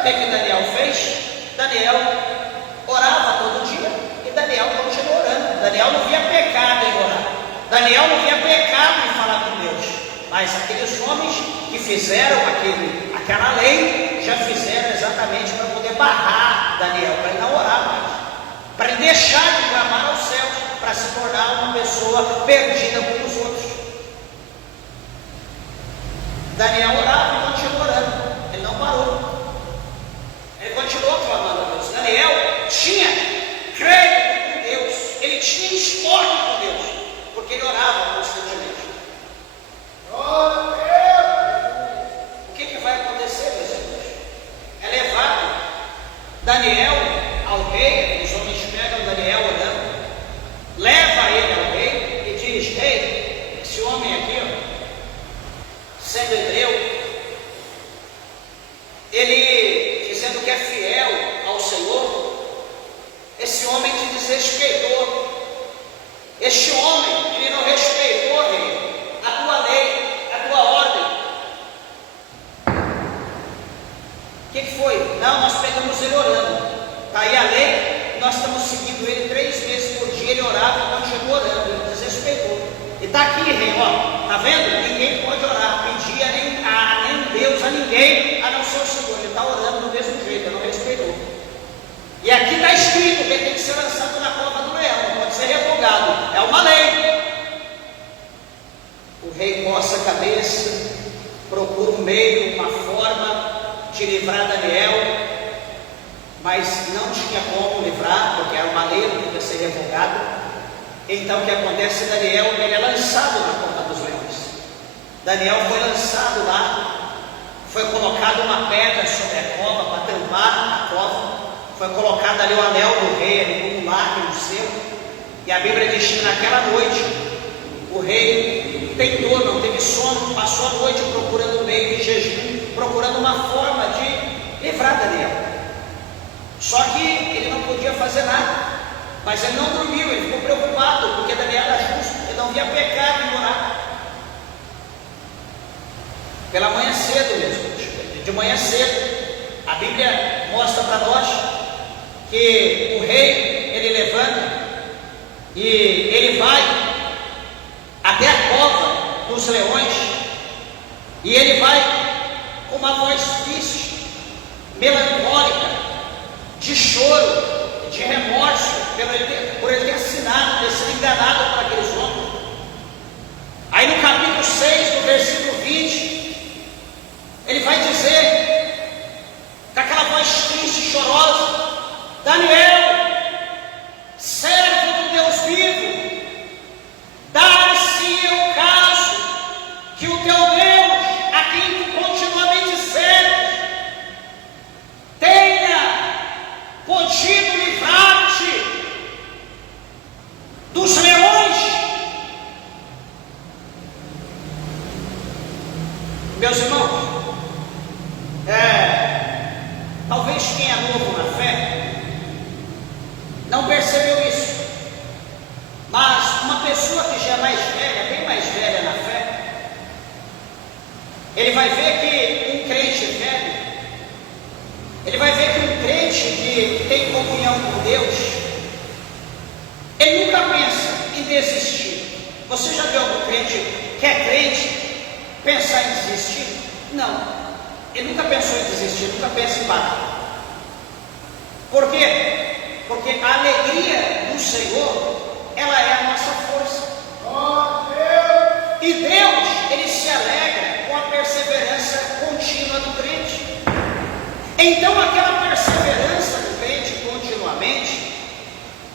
O que Daniel fez? Daniel orava todo dia e Daniel continuou orando. Daniel não via pecado em orar, Daniel não via pecado em falar com Deus. Mas aqueles homens que fizeram aquela lei já fizeram exatamente para poder barrar Daniel, para ele não orar mais, para ele deixar de clamar aos céus, para se tornar uma pessoa perdida como os outros. Daniel orava e continuou orando, ele não parou. Ele continuou clamando a Deus. Daniel tinha crédito com Deus, ele tinha esporte com Deus, porque ele orava constantemente. O que vai acontecer, meus irmãos? É levado Daniel ao rei, os homens pegam Daniel orando, leva ele ao rei e diz: rei, esse homem aqui, sendo hebreu, ele dizendo que é fiel ao Senhor, esse homem te desrespeitou. Este homem, ele não respeitou, rei, a tua lei, a tua ordem. O que foi? Não, nós pegamos ele orando. Está aí a lei, nós estamos seguindo ele 3 vezes por dia, ele orava e continuou orando, ele desrespeitou. E está aqui, rei, ó, está vendo? Ninguém pode orar, pedir a nem Deus, a ninguém, a não ser o Senhor. Ele está orando do mesmo jeito, ele não respeitou. E aqui está escrito que ele tem que ser lançado na cova do leão, não pode ser revogado, é uma lei. O rei coça a cabeça, procura um meio, uma forma de livrar Daniel, mas não tinha como livrar, porque era uma lei, não podia ser revogada. Então o que acontece? Daniel, ele é lançado na cova dos leões. Daniel foi lançado lá, foi colocado uma pedra sobre a cova para tampar a cova, foi colocado ali o anel do rei, ali como um lacre no selo. E a Bíblia diz que naquela noite O rei tentou, não teve sono, passou a noite procurando um meio de jejum, procurando uma forma de livrar Daniel. Só que ele não podia fazer nada, mas ele não dormiu, ele ficou preocupado, porque Daniel era justo, ele não via pecado em orar. Pela manhã cedo mesmo, de manhã cedo, a Bíblia mostra para nós que o rei, ele levanta e ele vai até a cova dos leões, e ele vai com uma voz triste, melancólica, de choro, de remorso, por ele ter assinado, ter sido enganado por aqueles homens. Aí no capítulo 6, no versículo 20, ele vai dizer, com aquela voz triste e chorosa: Daniel, servo do Deus vivo, dar-se o caso que o teu Deus, a quem tu continuamente serves, tenha podido livrar-te dos leões. Meus irmãos, talvez quem é novo na fé não percebeu isso, mas uma pessoa que já é mais velha, bem mais velha na fé, ele vai ver que um crente velho, ele vai ver que um crente que tem comunhão com Deus, ele nunca pensa em desistir. Você já viu algum crente que é crente pensar em desistir? Não, ele nunca pensou em desistir, nunca pensa em parar. Por quê? Porque a alegria do Senhor, ela é a nossa força. E Deus, ele se alegra com a perseverança contínua do crente. Então aquela perseverança do crente continuamente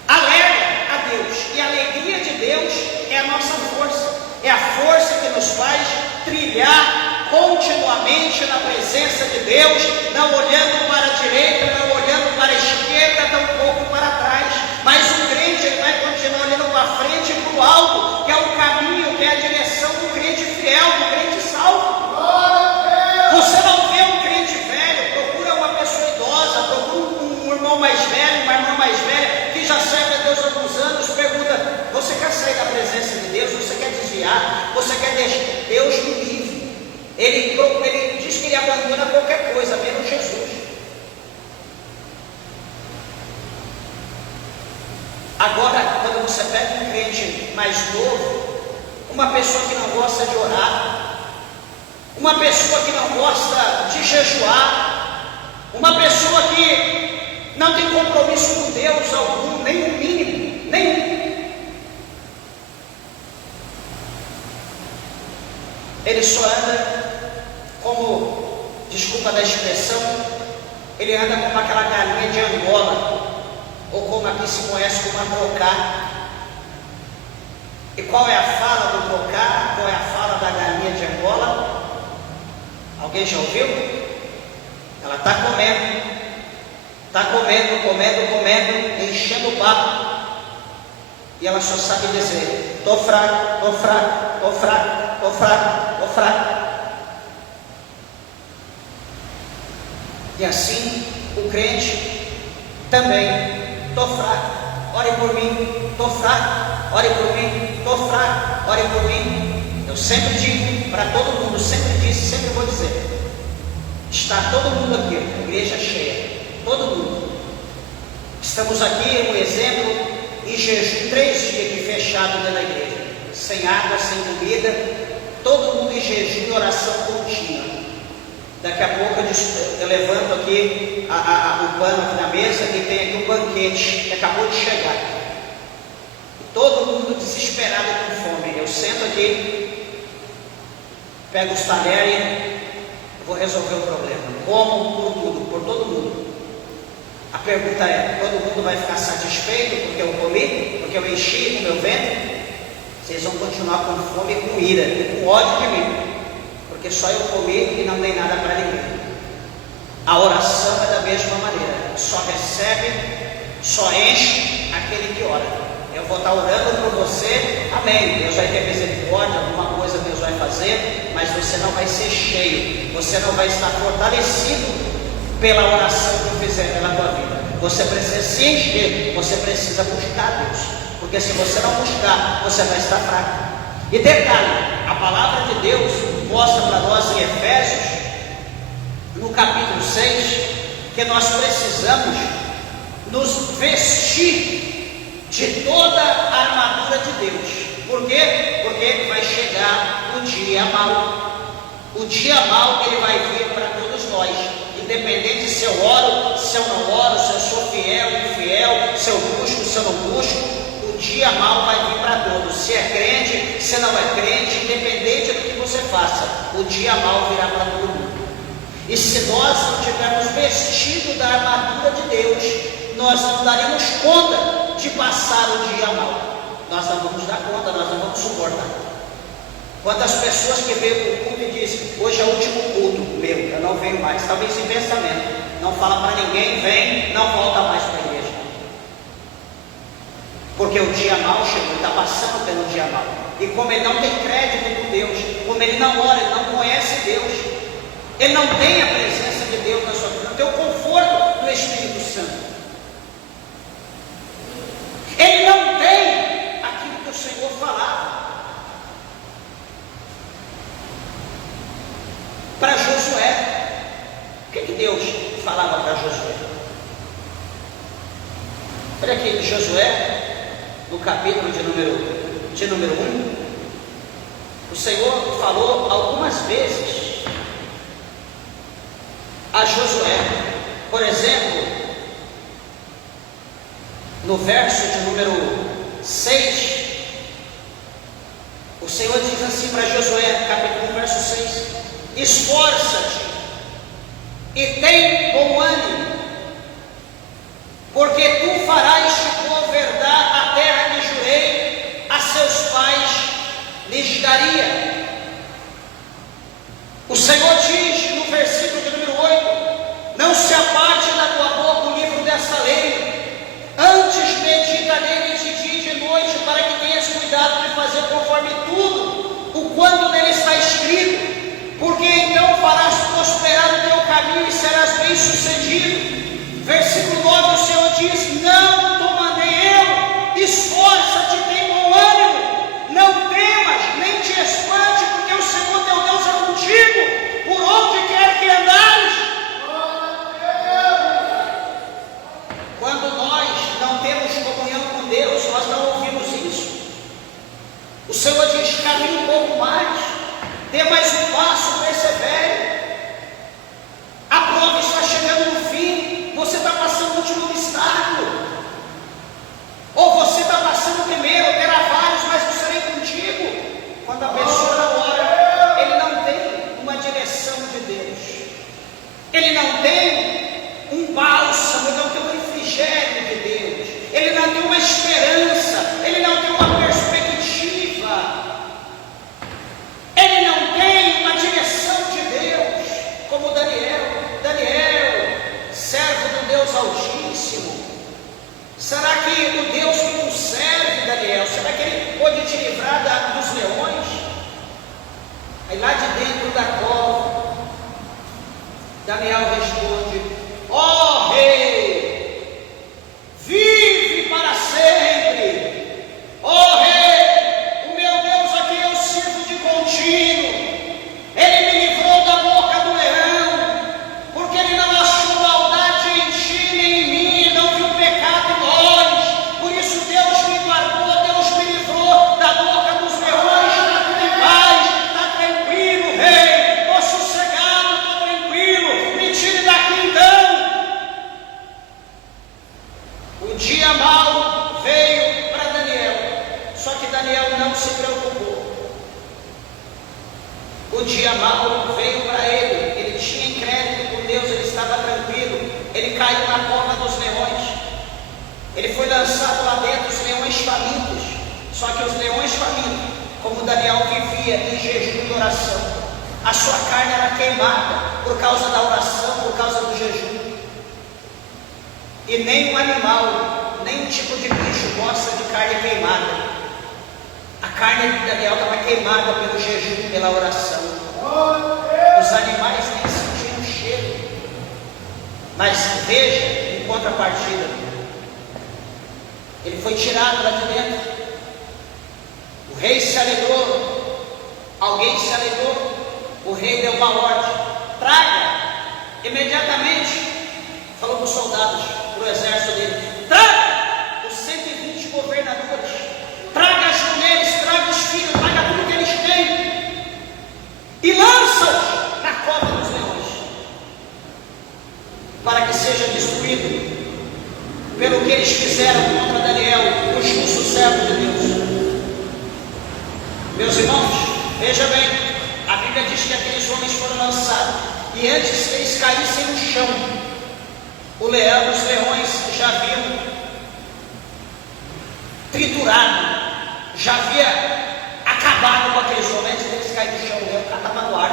alegra a Deus, e a alegria de Deus é a nossa força, é a força que nos faz trilhar continuamente na presença de Deus, não olhando para a direita, não olhando para a esquerda, tampouco para trás. Mas o crente, ele vai continuar olhando para frente e para o alto, que é o caminho, que é a direção do crente fiel, do crente salvo. Você não vê um crente velho, procura uma pessoa idosa, procura um irmão mais velho, uma irmã mais velha, que já serve a Deus há alguns anos, pergunta: você quer sair da presença de Deus? Você quer desviar? Você quer deixar? Deus me livre. Ele diz que ele abandona qualquer coisa, menos Jesus. Agora, quando você pega um crente mais novo, uma pessoa que não gosta de orar, uma pessoa que não gosta de jejuar, uma pessoa que não tem compromisso com Deus algum, nem o mínimo, nenhum, ele só anda como, desculpa da expressão, ele anda como aquela galinha de Angola, ou como aqui se conhece como a brocá. E qual é a fala do brocá? Qual é a fala da galinha de Angola? Alguém já ouviu? Ela está comendo, enchendo o papo, e ela só sabe dizer: tô fraco, tô fraco, tô fraco, tô fraco, tô fraco. E assim o crente também: tô fraco, ore por mim, tô fraco, ore por mim, tô fraco, ore por mim. Eu sempre digo para todo mundo, sempre disse, sempre vou dizer: está todo mundo aqui, a igreja cheia, todo mundo. Estamos aqui, um exemplo, em jejum, 3 dias aqui fechado dentro da igreja, sem água, sem comida, todo mundo em jejum e oração contínua. Daqui a pouco eu levanto aqui o pano aqui na mesa, e tem aqui um banquete que acabou de chegar. Todo mundo desesperado com fome. Eu sento aqui, pego os talheres, vou resolver o problema. Como por tudo, por todo mundo. A pergunta é: todo mundo vai ficar satisfeito porque eu comi, porque eu enchi o meu ventre? Vocês vão continuar com fome e com ira, com ódio de mim, porque só eu comi e não dei nada para ninguém. A oração é da mesma maneira: só recebe, só enche aquele que ora. eu vou estar orando por você, amém, Deus vai ter misericórdia, alguma coisa Deus vai fazer, mas você não vai ser cheio, você não vai estar fortalecido pela oração que eu fizer pela tua vida. Você precisa se encher, você precisa buscar Deus, porque se você não buscar, você vai estar fraco. E detalhe, a palavra de Deus mostra para nós em Efésios, no capítulo 6, que nós precisamos nos vestir de toda a armadura de Deus. Por quê? Porque vai chegar o dia mau. O dia mau ele vai vir para todos nós, independente se eu oro, se eu não oro, se eu sou fiel, infiel, se eu busco, se eu não busco. O dia mau vai vir para todos, se é crente, se não é crente, independente do que você faça, o dia mau virá para todo mundo. E se nós não tivermos vestido da armadura de Deus, nós não daremos conta de passar o dia mau. Nós não vamos dar conta, nós não vamos suportar. Quantas pessoas que veio para o culto e dizem, hoje é o último culto meu, eu não venho mais, talvez em pensamento, não fala para ninguém, vem, não volta mais para a igreja. Porque o dia mau chegou, está passando pelo dia mau. E como ele não tem crédito com Deus, como ele não ora, ele não conhece Deus, ele não tem a presença de Deus na sua vida, não tem o conforto do Espírito Santo. Ele não tem aquilo que o Senhor falava para Josué. O que Deus falava para Josué? Olha aqui, Josué, no capítulo de número 1, o Senhor falou algumas vezes a Josué. Por exemplo, no verso de número 6, o Senhor diz assim para Josué, capítulo 1, verso 6: esforça-te e tem bom ânimo, porque tu farás governar a terra que jurei a seus pais lhes daria. O Senhor diz no versículo de número 8: não se aparte da tua boca o livro dessa lei, antes medita nele de dia e de noite, para que tenhas cuidado de fazer conforme tudo o quanto nele está escrito, porque então farás prosperar o teu caminho e serás bem sucedido. Versículo 9, o Senhor diz: não te mandei eu, esforça-te, tem bom ânimo, não temas, nem te espante, porque o Senhor teu Deus é contigo, por onde quer que andares. Quando nós não temos comunhão com Deus, nós não ouvimos isso. O Senhor diz: caminhe um pouco mais, dê mais um passo, persevere. A prova está chegando no fim, você está passando o último obstáculo, ou você está passando o primeiro, terá vários, mas eu serei contigo. Quando a pessoa não ora, ele não tem uma direção de Deus, ele não tem um bálsamo, ele não tem um refrigério de Deus, ele não tem uma esperança, ele não tem uma perspectiva, ele não tem uma direção de Deus, como Daniel, servo do Deus Altíssimo. Será que o Deus que tu serve, Daniel, será que ele pode te livrar dos leões? Aí lá de dentro da cova, Daniel responde: ó rei, vive para sempre. Ó rei, o meu Deus a quem eu sirvo de contínuo, ele me livrou da boca do leão, porque ele não achou maldade em ti nem em mim, não viu pecado em nós. Por isso Deus me guardou, Deus me livrou da boca dos leões. Está em paz, está tranquilo, rei, estou sossegado, estou tranquilo, me tire daqui então. O dia mau veio para Daniel, só que Daniel não se preocupou. O dia mau veio para ele, ele tinha crédito com Deus, ele estava tranquilo, ele caiu na cova dos leões, ele foi lançado lá dentro, os leões famintos. Só que os leões famintos, como Daniel vivia em jejum e oração, a sua carne era queimada por causa da oração, por causa do jejum, e nenhum animal nenhum tipo de bicho gosta de carne queimada. A carne de Daniel estava queimada pelo jejum, pela oração. Os animais nem sentiam o cheiro. Mas veja, em contrapartida, ele foi tirado lá de dentro. O rei se alegrou, alguém se alegrou. O rei deu uma ordem: traga. Imediatamente falou para os soldados, para o exército dele: traga os 120 governadores, traga as mulheres, traga os filhos, traga tudo que eles têm e lança-os na cova dos leões, para que seja destruído pelo que eles fizeram contra Daniel, o justo servo de Deus. Meus irmãos, veja bem, a Bíblia diz que aqueles homens foram lançados, e antes que eles caíssem no chão, os leões já haviam triturado, já havia acabado com aqueles homens. Antes deles caírem no chão, o leão estava no ar.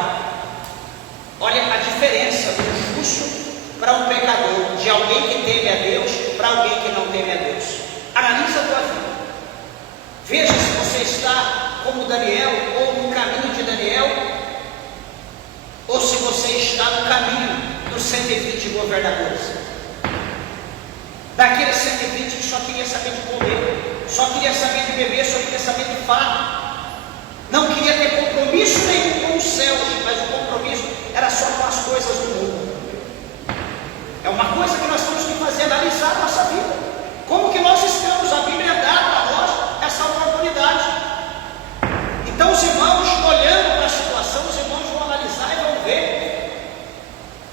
Olha a diferença do justo para um pecador, de alguém que teme a Deus para alguém que não teme a Deus. Analisa a tua vida, veja se você está como Daniel, ou no caminho de Daniel, ou se você está no caminho dos 120 governadores, daqueles 120 que só queria saber de comer, só queria saber de beber, só queria saber de fardo, não queria ter compromisso nenhum com os céus, mas o compromisso era só com as coisas do mundo. É uma coisa que nós temos que fazer, analisar a nossa vida, como que nós estamos. A Bíblia dá para nós essa oportunidade. Então os irmãos, olhando para a situação, os irmãos vão analisar e vão ver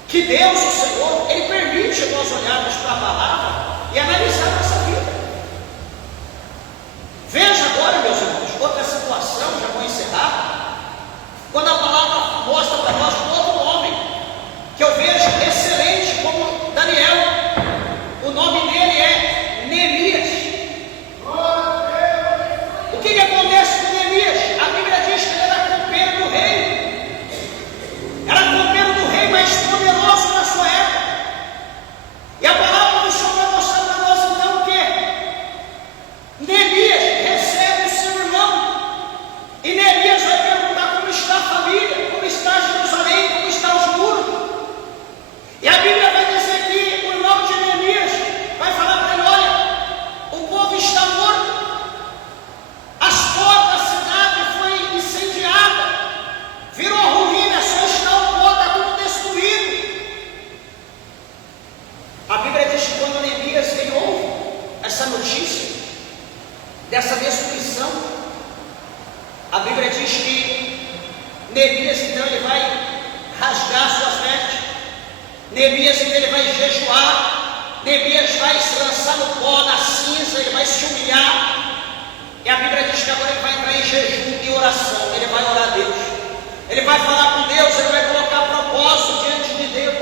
que Deus, o Senhor, Ele permite nós olharmos para a palavra e analisar a nossa vida. Veja agora, meus irmãos, outra situação, já vou encerrar, quando a palavra mostra para nós um outro homem, que eu vejo excelente como Daniel. O nome dele é Neemias. O que acontece com Neemias? A Bíblia diz que ele era copeiro do rei. Era copeiro do rei mais poderoso na sua época. E a palavra do Senhor vai mostrar para nós então o que? Neemias recebe o seu irmão. E Neemias vai perguntar como está a família, como está Jerusalém, como estão os muros. E a Bíblia vai dizer que o irmão de Neemias vai falar para ele: olha, o povo está morto, as portas da cidade foi incendiada, virou ruína, só está o pó, está tudo destruído. A Bíblia diz que quando Neemias ouve essa notícia dessa destruição, a Bíblia diz que Neemias então ele vai rasgar suas vestes, Neemias então ele vai jejuar, Neemias vai se lançar no pó, na cinza, ele vai se humilhar. E a Bíblia diz que agora ele vai entrar em jejum e oração, ele vai orar a Deus, ele vai falar com Deus, ele vai colocar propósito diante de Deus.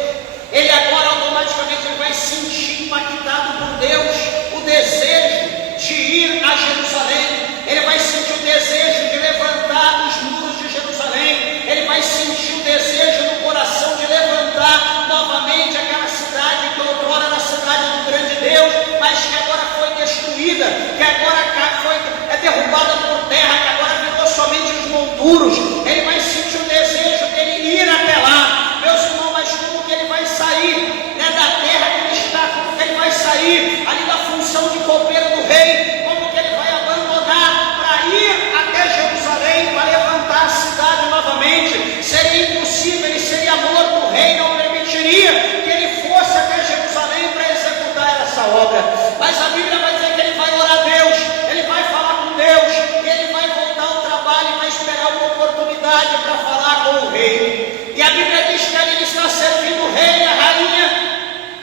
Ele agora automaticamente ele vai sentir impactado por Deus o desejo de ir a Jerusalém, ele vai sentir o desejo de levantar os muros de Jerusalém, ele vai sentir o desejo no coração de levantar novamente aquela cidade que outrora era a cidade do grande Deus, mas que agora foi destruída, que agora foi derrubada por terra, que agora virou somente os monturos. Ele vai sentir o desejo dele ir até lá. Meus irmãos, mas como que ele vai sair da terra que ele está? Como que ele vai sair ali da função de copeiro do rei? Como que ele vai abandonar para ir até Jerusalém, para levantar a cidade novamente? Seria impossível, ele seria morto, o rei não permitiria que ele fosse até Jerusalém para executar essa obra. Mas a Bíblia vai dizer que ele vai orar a Deus, ele vai falar com Deus, e ele vai voltar ao trabalho e vai esperar uma oportunidade para falar com o rei. E a Bíblia diz que ele está servindo o rei e a rainha,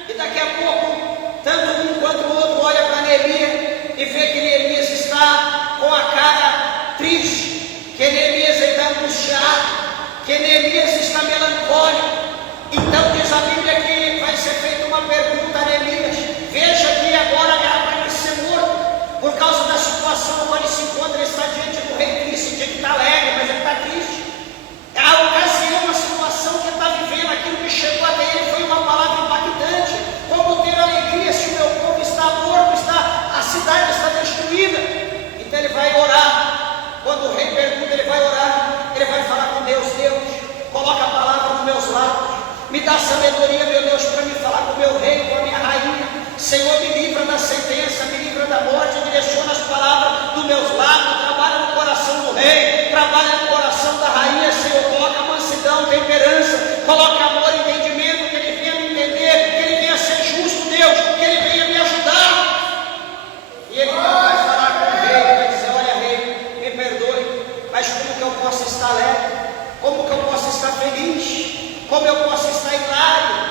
e daqui a pouco, tanto um quanto o outro olha para Neemias e vê que Neemias está com a cara triste, que Neemias está angustiado, que Neemias está melancólico. Então diz a Bíblia que vai ser feita uma pergunta a Neemias. Veja que agora era para ele ser morto, por causa da situação no qual ele se encontra. Ele está diante do rei triste, diante que está alegre, mas ele está triste. A ocasião, a situação que ele está vivendo, aquilo que chegou até ele foi uma palavra impactante. Como ter alegria se o meu povo está morto, está Me dá sabedoria, meu Deus, para me falar com o meu rei, com a minha rainha. Senhor, me livra da sentença, me livra da morte, direciona as palavras dos meus lábios, trabalha no coração do rei, trabalha no coração da rainha. Senhor, coloca mansidão, temperança, coloca amor, entendimento, que ele venha me entender, que ele venha ser justo, Deus, que ele venha me ajudar. E ele vai falar com o rei, vai dizer: olha, rei, me perdoe, mas como que eu posso estar alegre? Como que eu posso estar feliz? Como eu posso estar hilário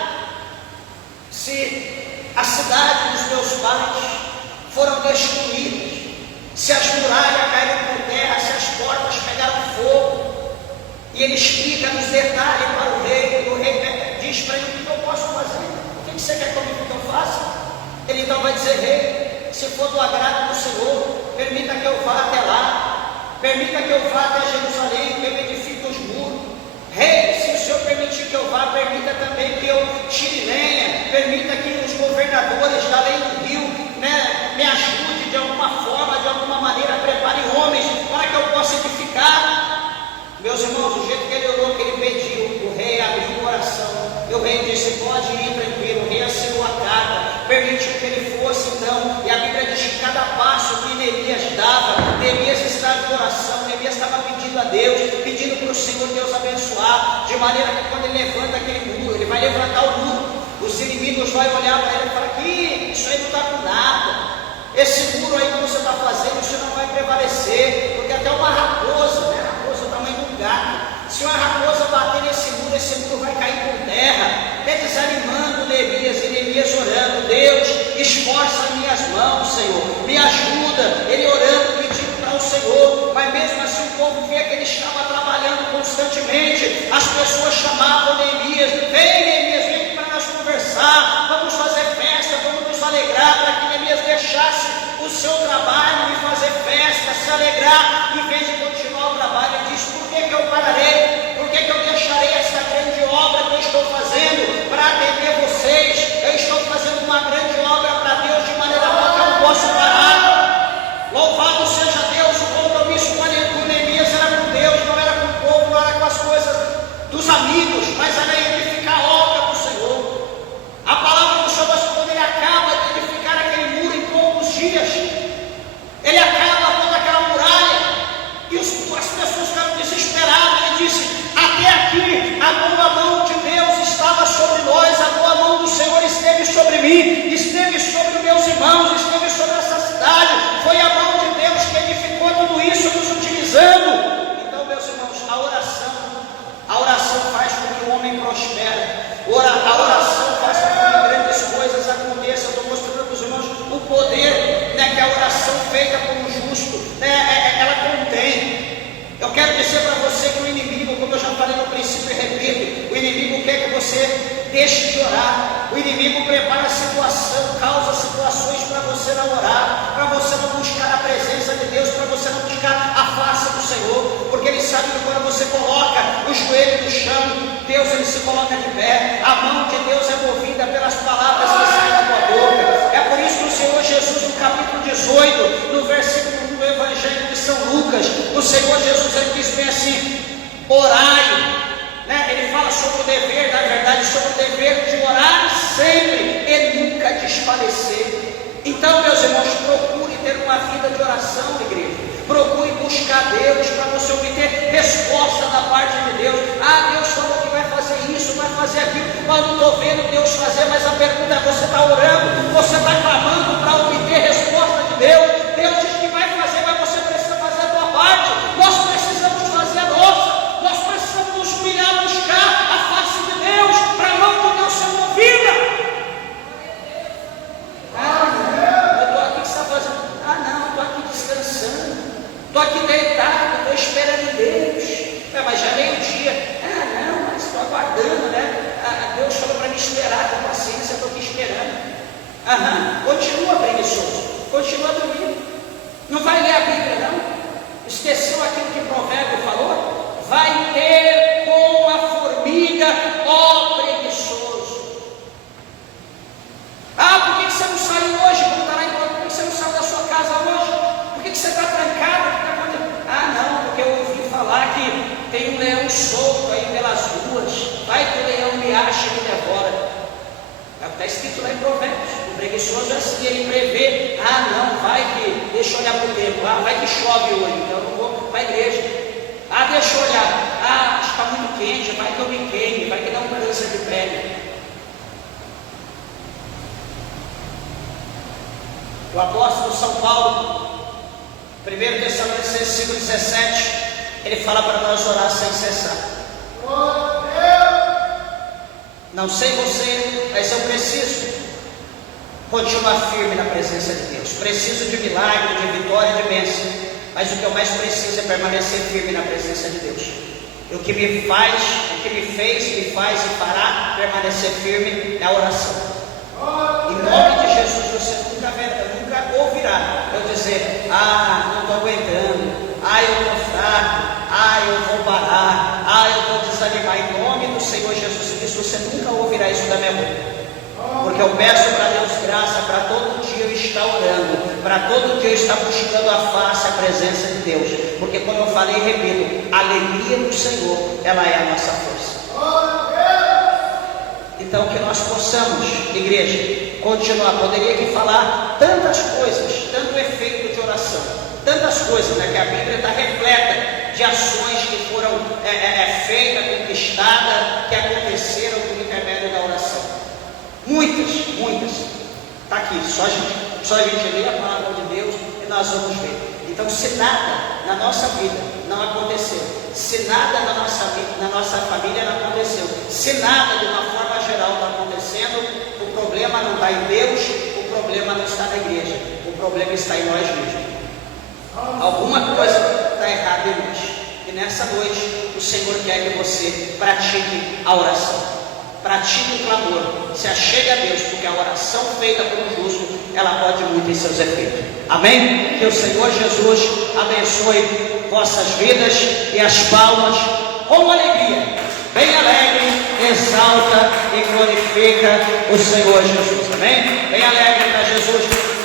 se a cidade dos meus pais foram destruídas, se as muralhas caíram por terra, se as portas pegaram fogo? E ele explica nos detalhes para o rei diz para ele: o que eu posso fazer? O que você quer comigo que eu faça? Ele então vai dizer: rei, se for do agrado do Senhor, permita que eu vá até lá, permita que eu vá até Jerusalém, que eu edifique os muros. Rei, se o Senhor permitir que eu vá, permita também que eu tire lenha, permita que os governadores da lei do rio, me ajudem de alguma forma, de alguma maneira, preparem homens para que eu possa edificar. Meus irmãos, do jeito que ele orou, que ele pediu, o rei abriu o coração, e o rei disse: pode ir tranquilo. O rei assinou a carta, permitiu que ele fosse então, e a Bíblia diz que cada passo que Neemias dava, Neemias estava em oração, Neemias estava pedindo a Deus, pedindo para o Senhor Deus abençoar, de maneira que quando ele levanta aquele muro, ele vai levantar o muro, os inimigos vão olhar para ele e falar: que isso aí não está com nada, esse muro aí que você está fazendo, você não vai prevalecer, porque até uma raposa, raposa é o tamanho de um gato, se uma raposa bater nesse muro vai cair por terra. Desanimando Neemias, e Neemias orando: Deus, esforça minhas mãos, Senhor, me ajuda. Ele orando, pedindo para o Senhor, mas mesmo assim o povo via que ele estava trabalhando constantemente. As pessoas chamavam Neemias: vem Neemias, vem para nós conversar, vamos fazer festa, vamos nos alegrar, para que Neemias deixasse o seu trabalho e fazer festa, se alegrar, em vez de continuar o trabalho. Ele diz: por que eu pararei? Por que eu deixarei essa grande obra que eu estou fazendo para atender vocês? Eu estou fazendo uma grande obra para Deus, de maneira tal que eu não posso parar. Louvado seja Deus. O compromisso com Neemias era com Deus, não era com o povo, não era com as coisas dos amigos, mas era edificar a obra do Senhor. A palavra do Senhor, quando ele acaba de edificar aquele muro em poucos dias, ele acaba toda aquela muralha, e as pessoas ficaram desesperadas. Ele disse: até aqui a boa mão de Deus estava sobre nós, a boa mão do Senhor esteve sobre mim, esteve sobre meus irmãos, esteve sobre essa cidade. Foi a mão de Deus que edificou tudo isso, nos utilizando. Então, meus irmãos, a oração faz com que o homem prospere. A oração faz com que grandes coisas aconteçam. Eu estou mostrando para os irmãos o poder, que a oração feita por um justo, ela contém. Eu quero dizer para você que o inimigo, como eu já falei no princípio e repito, o inimigo quer que você deixe de orar. O inimigo prepara a situação, causa situações para você não orar, para você não buscar a presença de Deus, para você não buscar a face do Senhor, porque ele sabe que quando você coloca o joelho no chão, Deus ele se coloca de pé. A mão de Deus é movida pelas palavras que saem da tua boca. É por isso que o Senhor Jesus, no capítulo 18, no versículo 1 do Evangelho de São Lucas, o Senhor Jesus ele diz bem assim: orai. Ele fala sobre o dever, na verdade, sobre o dever de orar sempre e nunca desfalecer. Então, meus irmãos, procure ter uma vida de oração, igreja. Procure buscar Deus para você obter resposta da parte de Deus. Deus falou que vai fazer isso, vai fazer aquilo, mas não estou vendo Deus fazer. Mas a pergunta é: você está orando? Você está clamando para obter resposta de Deus? Deus diz que vai fazer, mas você precisa fazer a tua parte. Nós precisamos fazer a nossa. Nós precisamos nos humilhar, buscar a face de Deus, para a mão de Deus ser movida. Eu estou aqui, o que você está fazendo? Não, estou aqui descansando, estou aqui deitado, estou esperando em Deus. Mas já é meio-dia. Não, mas estou aguardando, Deus falou para me esperar, com paciência, estou aqui esperando. Continua preguiçoso, continua dormindo. Não vai ler a Bíblia, não? Esqueceu aquilo que o provérbio falou? Vai ter com a formiga, ó preguiçoso. Por que você não saiu hoje? Por que você não saiu da sua casa hoje? Por que você está trancado? Não, porque eu ouvi falar que tem um leão solto aí pelas ruas. Vai que o leão me acha Está escrito lá em Provérbios. O preguiçoso é assim, ele prevê, não, vai que, deixa eu olhar para o tempo, vai que chove hoje, então eu não vou para a igreja. Deixa eu olhar, está muito quente, vai que eu me queime, vai que dá um câncer de pele. O apóstolo São Paulo, 1 Tessalonicenses 5,17, ele fala para nós orar sem cessar. Não sei você, mas eu preciso continuar firme na presença de Deus. Preciso de milagre, de vitória, de bênção. Mas o que eu mais preciso é permanecer firme na presença de Deus. E o que me faz, o que me fez, me faz e fará permanecer firme é a oração. Em nome de Jesus, você nunca ouvirá eu dizer, não estou aguentando, eu estou fraco, eu vou parar, eu vou desanimar. Em nome do Senhor Jesus Cristo, você nunca ouvirá isso da minha boca. Porque eu peço para Deus graça para todo dia eu estar orando, para todo dia eu estar buscando a face, a presença de Deus. Porque como eu falei e repito, a alegria do Senhor, ela é a nossa força. Então que nós possamos, igreja, continuar. Poderia aqui falar tantas coisas, tanto efeito de oração, tantas coisas, né, que a Bíblia está repleta de ações que foram feitas, conquistadas, que aconteceram por intermédio da oração. Muitas. Está aqui, só a gente lê a palavra de Deus e nós vamos ver. Então, se nada na nossa vida não aconteceu, se nada na nossa família não aconteceu, se nada de uma forma geral está acontecendo, o problema não está em Deus, o problema não está na igreja, o problema está em nós mesmos. Alguma coisa está errada em nós. E nessa noite, o Senhor quer que você pratique a oração. Pratique o clamor, se achegue a Deus, porque a oração feita por um justo, ela pode muito em seus efeitos. Amém? Que o Senhor Jesus abençoe vossas vidas e as palmas com alegria, bem alegre, exalta e glorifica o Senhor Jesus. Amém? Bem alegre para Jesus.